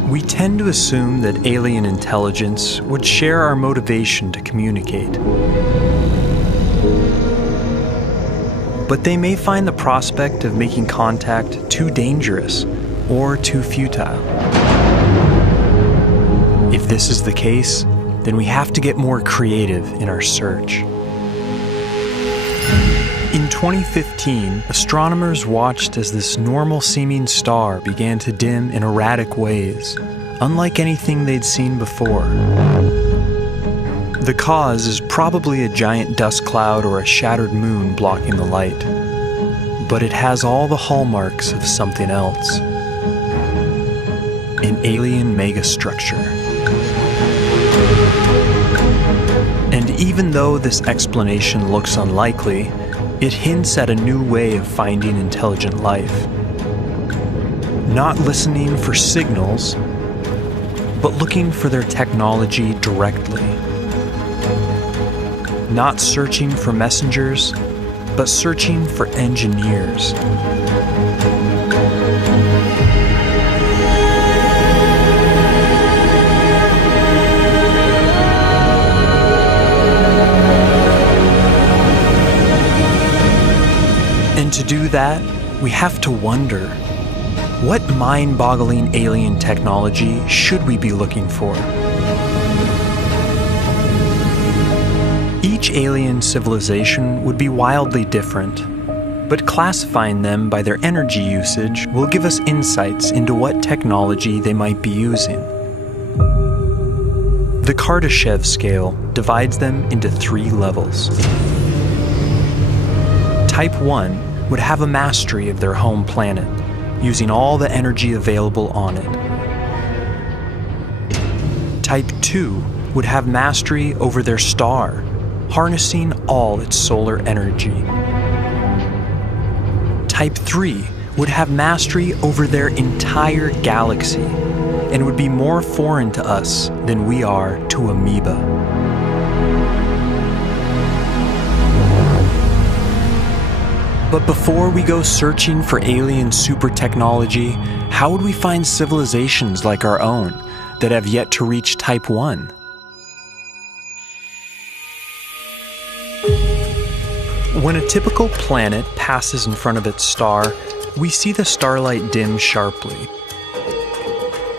We tend to assume that alien intelligence would share our motivation to communicate. But they may find the prospect of making contact too dangerous or too futile. If this is the case, then we have to get more creative in our search. In 2015, astronomers watched as this normal-seeming star began to dim in erratic ways, unlike anything they'd seen before. The cause is probably a giant dust cloud or a shattered moon blocking the light. But it has all the hallmarks of something else. An alien megastructure. And even though this explanation looks unlikely, it hints at a new way of finding intelligent life. Not listening for signals, but looking for their technology directly. Not searching for messengers, but searching for engineers. And to do that, we have to wonder, what mind-boggling alien technology should we be looking for? Each alien civilization would be wildly different, but classifying them by their energy usage will give us insights into what technology they might be using. The Kardashev scale divides them into 3 levels. Type 1 would have a mastery of their home planet, using all the energy available on it. Type 2 would have mastery over their star, harnessing all its solar energy. Type 3 would have mastery over their entire galaxy and would be more foreign to us than we are to amoeba. But before we go searching for alien super technology, how would we find civilizations like our own that have yet to reach Type 1? When a typical planet passes in front of its star, we see the starlight dim sharply.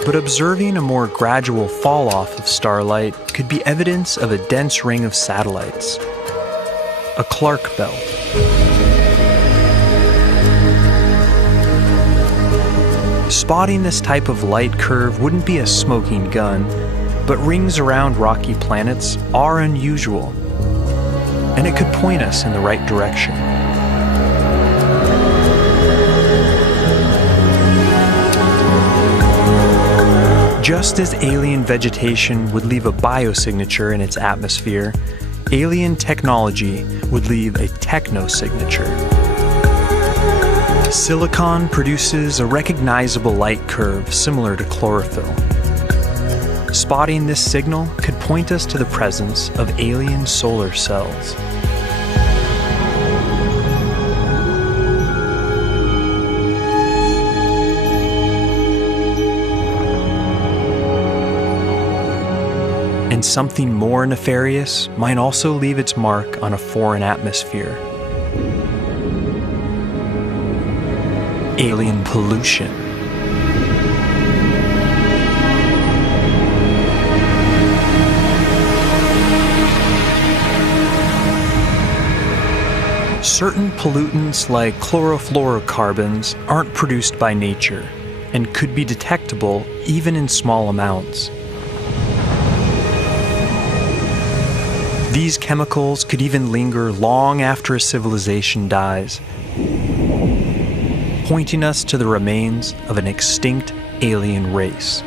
But observing a more gradual fall-off of starlight could be evidence of a dense ring of satellites, a Clark belt. Spotting this type of light curve wouldn't be a smoking gun, but rings around rocky planets are unusual, and it could point us in the right direction. Just as alien vegetation would leave a biosignature in its atmosphere, alien technology would leave a technosignature. Silicon produces a recognizable light curve similar to chlorophyll. Spotting this signal could point us to the presence of alien solar cells. And something more nefarious might also leave its mark on a foreign atmosphere. Alien pollution. Certain pollutants like chlorofluorocarbons aren't produced by nature and could be detectable even in small amounts. These chemicals could even linger long after a civilization dies, pointing us to the remains of an extinct alien race.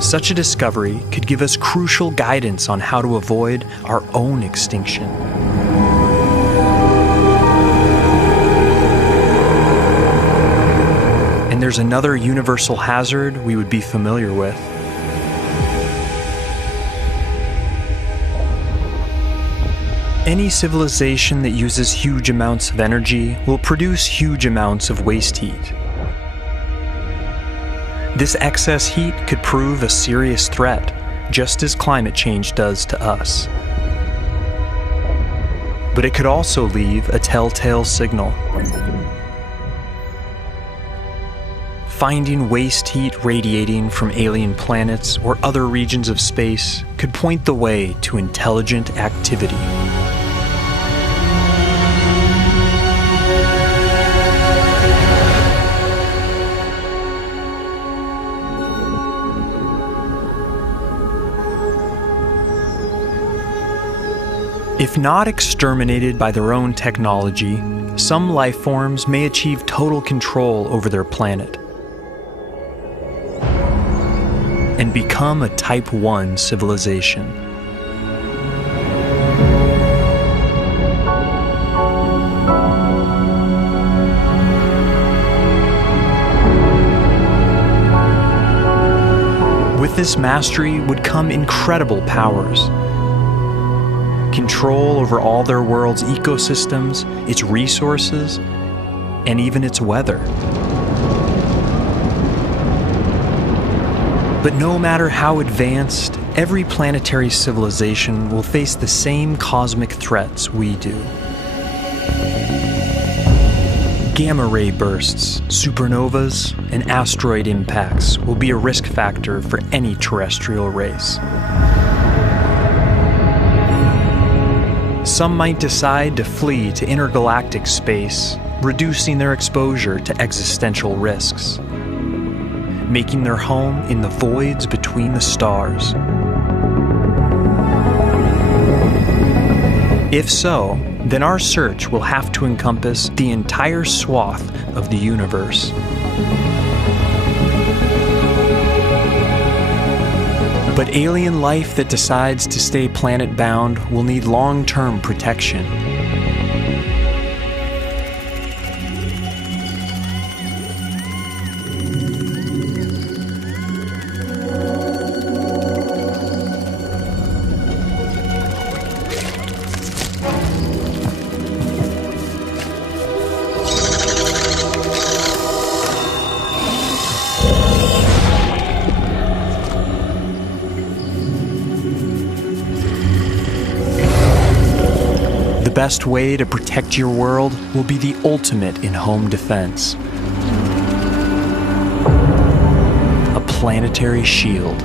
Such a discovery could give us crucial guidance on how to avoid our own extinction. And there's another universal hazard we would be familiar with. Any civilization that uses huge amounts of energy will produce huge amounts of waste heat. This excess heat could prove a serious threat, just as climate change does to us. But it could also leave a telltale signal. Finding waste heat radiating from alien planets or other regions of space could point the way to intelligent activity. If not exterminated by their own technology, some life forms may achieve total control over their planet and become a Type 1 civilization. With this mastery would come incredible powers. Control over all their world's ecosystems, its resources, and even its weather. But no matter how advanced, every planetary civilization will face the same cosmic threats we do. Gamma ray bursts, supernovas, and asteroid impacts will be a risk factor for any terrestrial race. Some might decide to flee to intergalactic space, reducing their exposure to existential risks, making their home in the voids between the stars. If so, then our search will have to encompass the entire swath of the universe. But alien life that decides to stay planet-bound will need long-term protection. The best way to protect your world will be the ultimate in home defense. A planetary shield.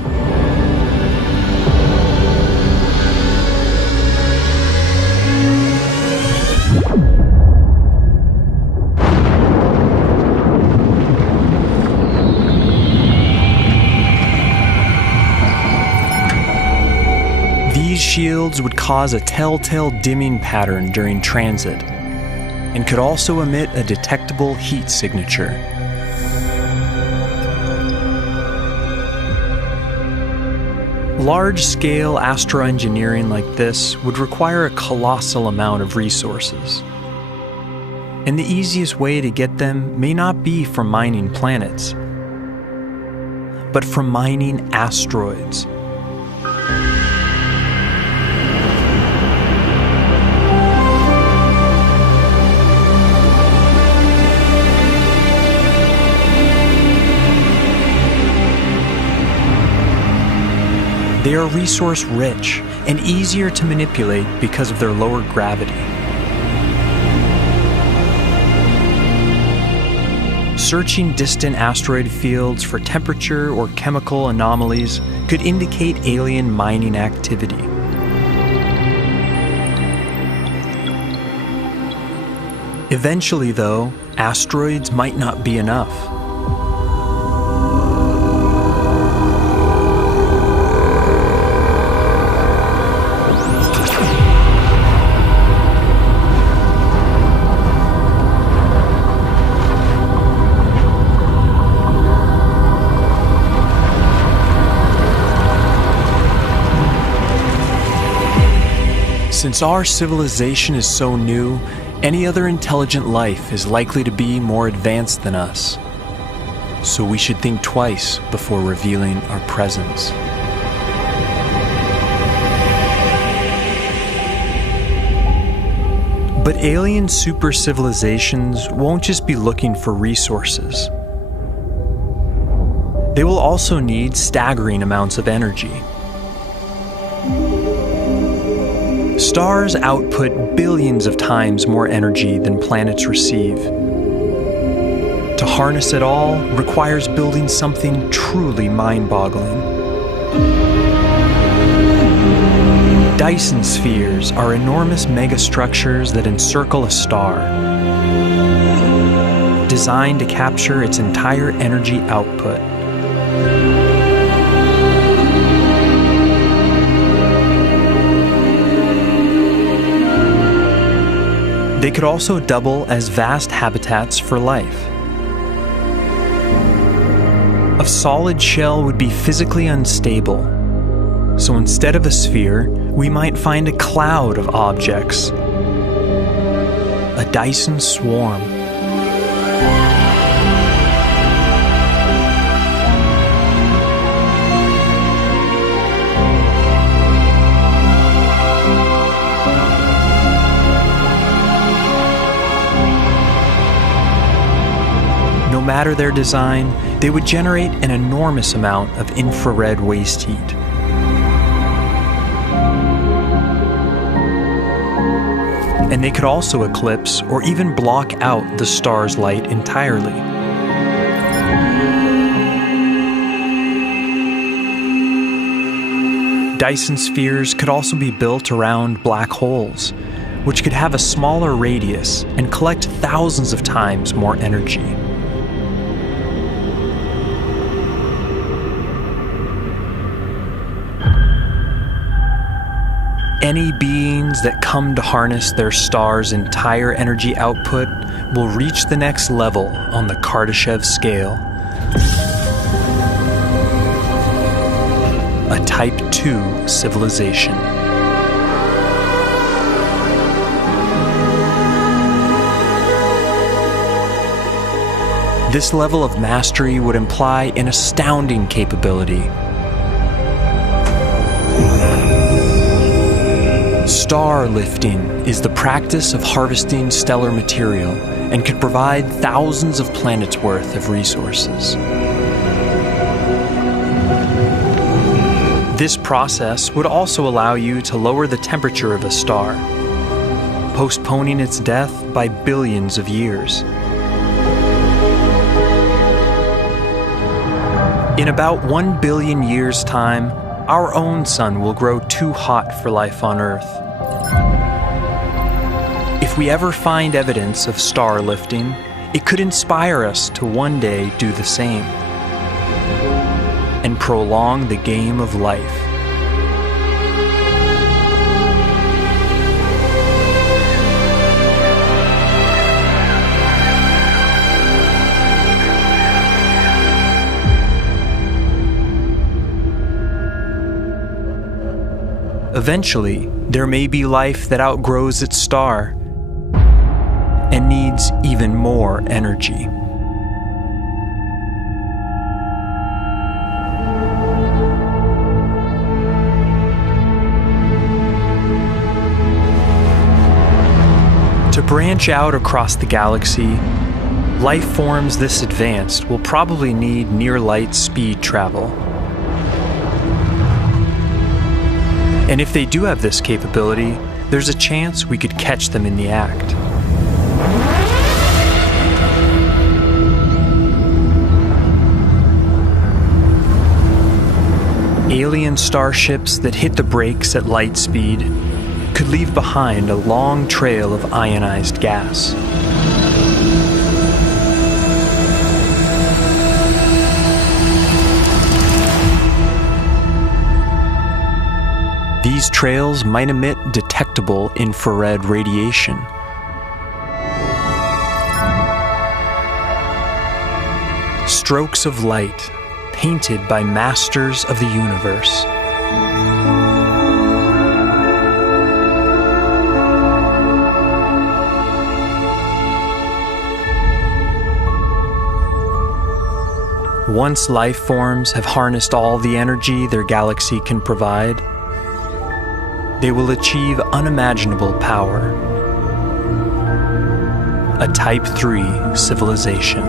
These shields would cause a telltale dimming pattern during transit and could also emit a detectable heat signature. Large-scale astroengineering like this would require a colossal amount of resources. And the easiest way to get them may not be from mining planets, but from mining asteroids. They are resource-rich and easier to manipulate because of their lower gravity. Searching distant asteroid fields for temperature or chemical anomalies could indicate alien mining activity. Eventually, though, asteroids might not be enough. Since our civilization is so new, any other intelligent life is likely to be more advanced than us. So we should think twice before revealing our presence. But alien super civilizations won't just be looking for resources. They will also need staggering amounts of energy. Stars output billions of times more energy than planets receive. To harness it all requires building something truly mind-boggling. Dyson spheres are enormous megastructures that encircle a star, designed to capture its entire energy output. They could also double as vast habitats for life. A solid shell would be physically unstable, so instead of a sphere, we might find a cloud of objects. A Dyson swarm. No matter their design, they would generate an enormous amount of infrared waste heat. And they could also eclipse or even block out the star's light entirely. Dyson spheres could also be built around black holes, which could have a smaller radius and collect thousands of times more energy. any beings that come to harness their star's entire energy output will reach the next level on the Kardashev scale. A Type 2 civilization. This level of mastery would imply an astounding capability. Star lifting is the practice of harvesting stellar material and could provide thousands of planets' worth of resources. This process would also allow you to lower the temperature of a star, postponing its death by billions of years. In about 1 billion years' time, our own sun will grow too hot for life on Earth. If we ever find evidence of star lifting, it could inspire us to one day do the same and prolong the game of life. Eventually, there may be life that outgrows its star and needs even more energy. To branch out across the galaxy, life forms this advanced will probably need near-light speed travel. And if they do have this capability, there's a chance we could catch them in the act. Alien starships that hit the brakes at light speed could leave behind a long trail of ionized gas. These trails might emit detectable infrared radiation. Strokes of light painted by masters of the universe. Once life forms have harnessed all the energy their galaxy can provide, they will achieve unimaginable power. A Type 3 civilization.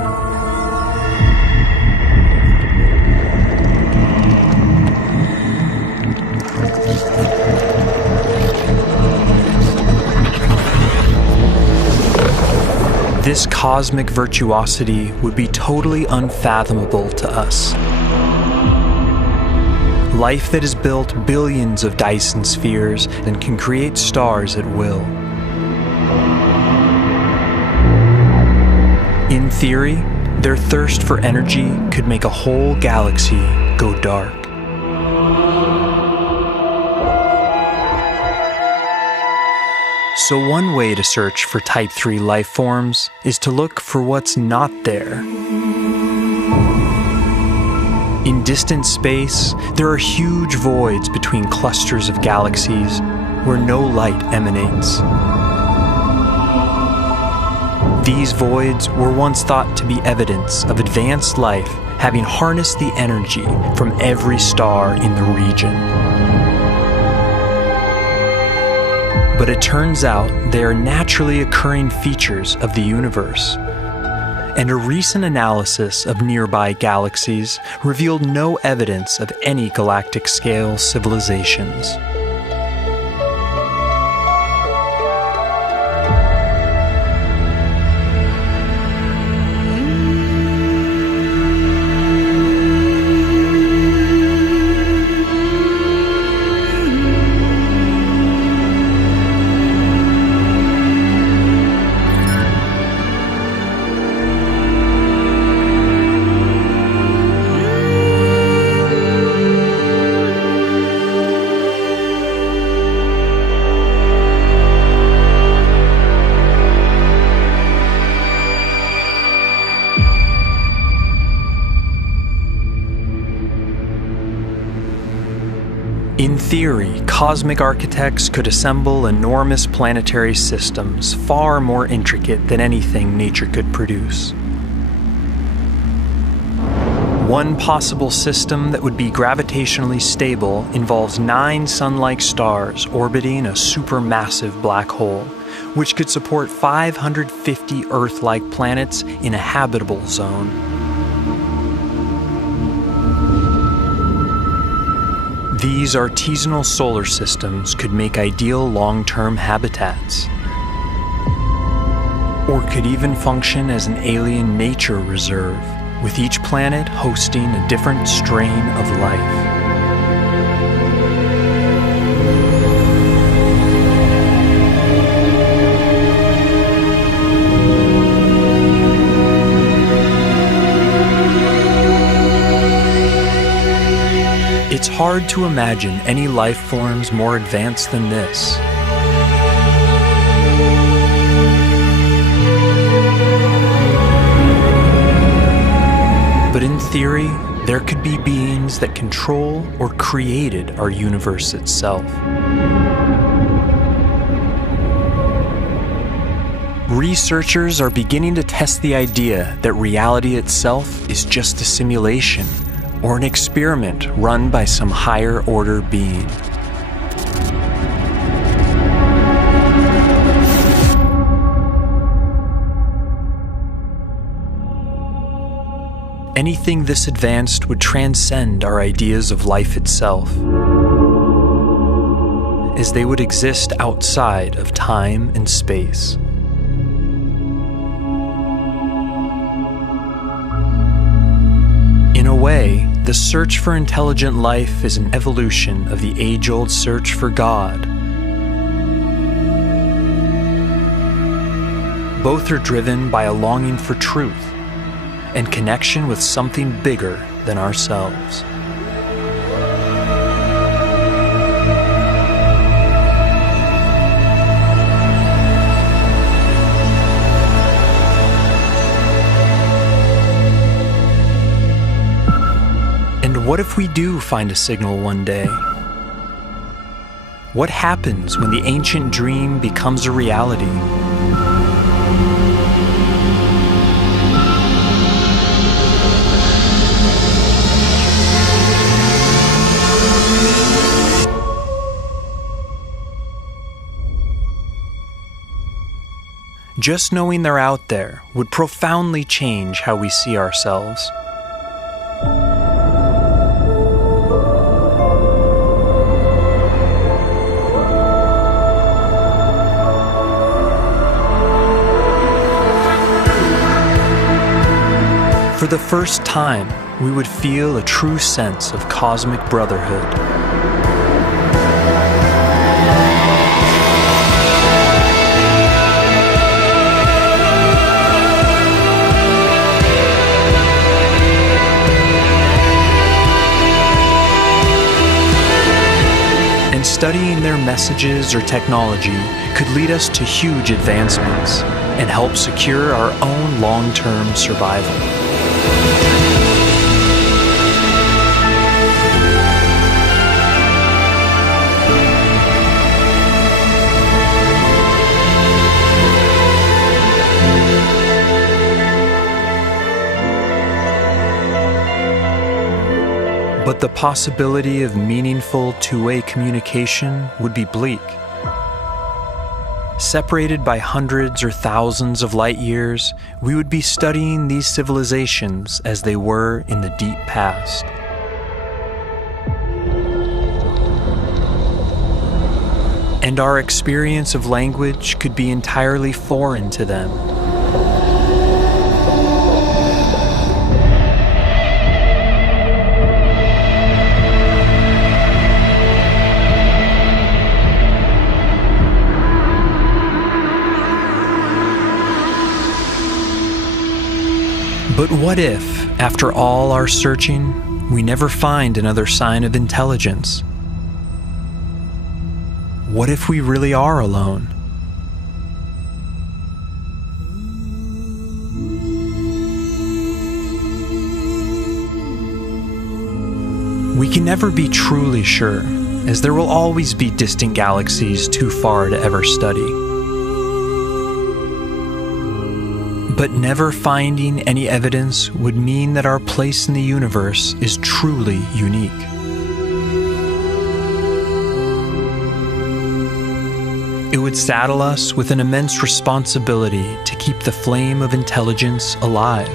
This cosmic virtuosity would be totally unfathomable to us. Life that has built billions of Dyson spheres and can create stars at will. In theory, their thirst for energy could make a whole galaxy go dark. So one way to search for Type 3 life forms is to look for what's not there. In distant space, there are huge voids between clusters of galaxies where no light emanates. These voids were once thought to be evidence of advanced life having harnessed the energy from every star in the region. But it turns out they are naturally occurring features of the universe. And a recent analysis of nearby galaxies revealed no evidence of any galactic-scale civilizations. In theory, cosmic architects could assemble enormous planetary systems far more intricate than anything nature could produce. One possible system that would be gravitationally stable involves 9 sun-like stars orbiting a supermassive black hole, which could support 550 Earth-like planets in a habitable zone. These artisanal solar systems could make ideal long-term habitats, or could even function as an alien nature reserve, with each planet hosting a different strain of life. It's hard to imagine any life forms more advanced than this. But in theory, there could be beings that control or created our universe itself. Researchers are beginning to test the idea that reality itself is just a simulation or an experiment run by some higher order being. Anything this advanced would transcend our ideas of life itself, as they would exist outside of time and space. In a way, the search for intelligent life is an evolution of the age-old search for God. Both are driven by a longing for truth and connection with something bigger than ourselves. And what if we do find a signal one day? What happens when the ancient dream becomes a reality? Just knowing they're out there would profoundly change how we see ourselves. For the first time, we would feel a true sense of cosmic brotherhood. And studying their messages or technology could lead us to huge advancements and help secure our own long-term survival. But the possibility of meaningful two-way communication would be bleak. Separated by hundreds or thousands of light years, we would be studying these civilizations as they were in the deep past. And our experience of language could be entirely foreign to them. But what if, after all our searching, we never find another sign of intelligence? What if we really are alone? We can never be truly sure, as there will always be distant galaxies too far to ever study. But never finding any evidence would mean that our place in the universe is truly unique. It would saddle us with an immense responsibility to keep the flame of intelligence alive.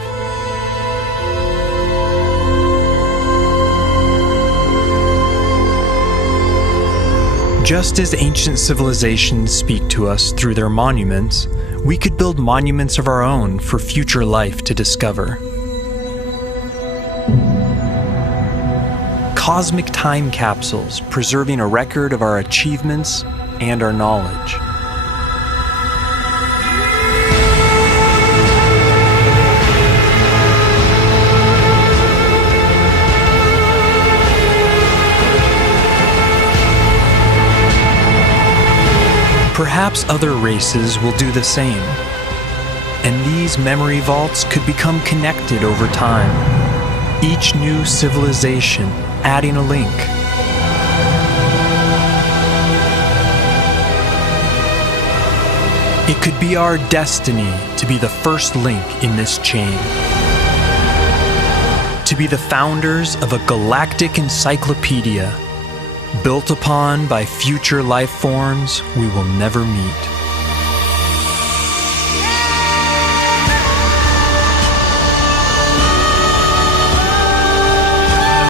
Just as ancient civilizations speak to us through their monuments, we could build monuments of our own for future life to discover. Cosmic time capsules preserving a record of our achievements and our knowledge. Perhaps other races will do the same, and these memory vaults could become connected over time, each new civilization adding a link. It could be our destiny to be the first link in this chain, to be the founders of a galactic encyclopedia built upon by future life forms we will never meet.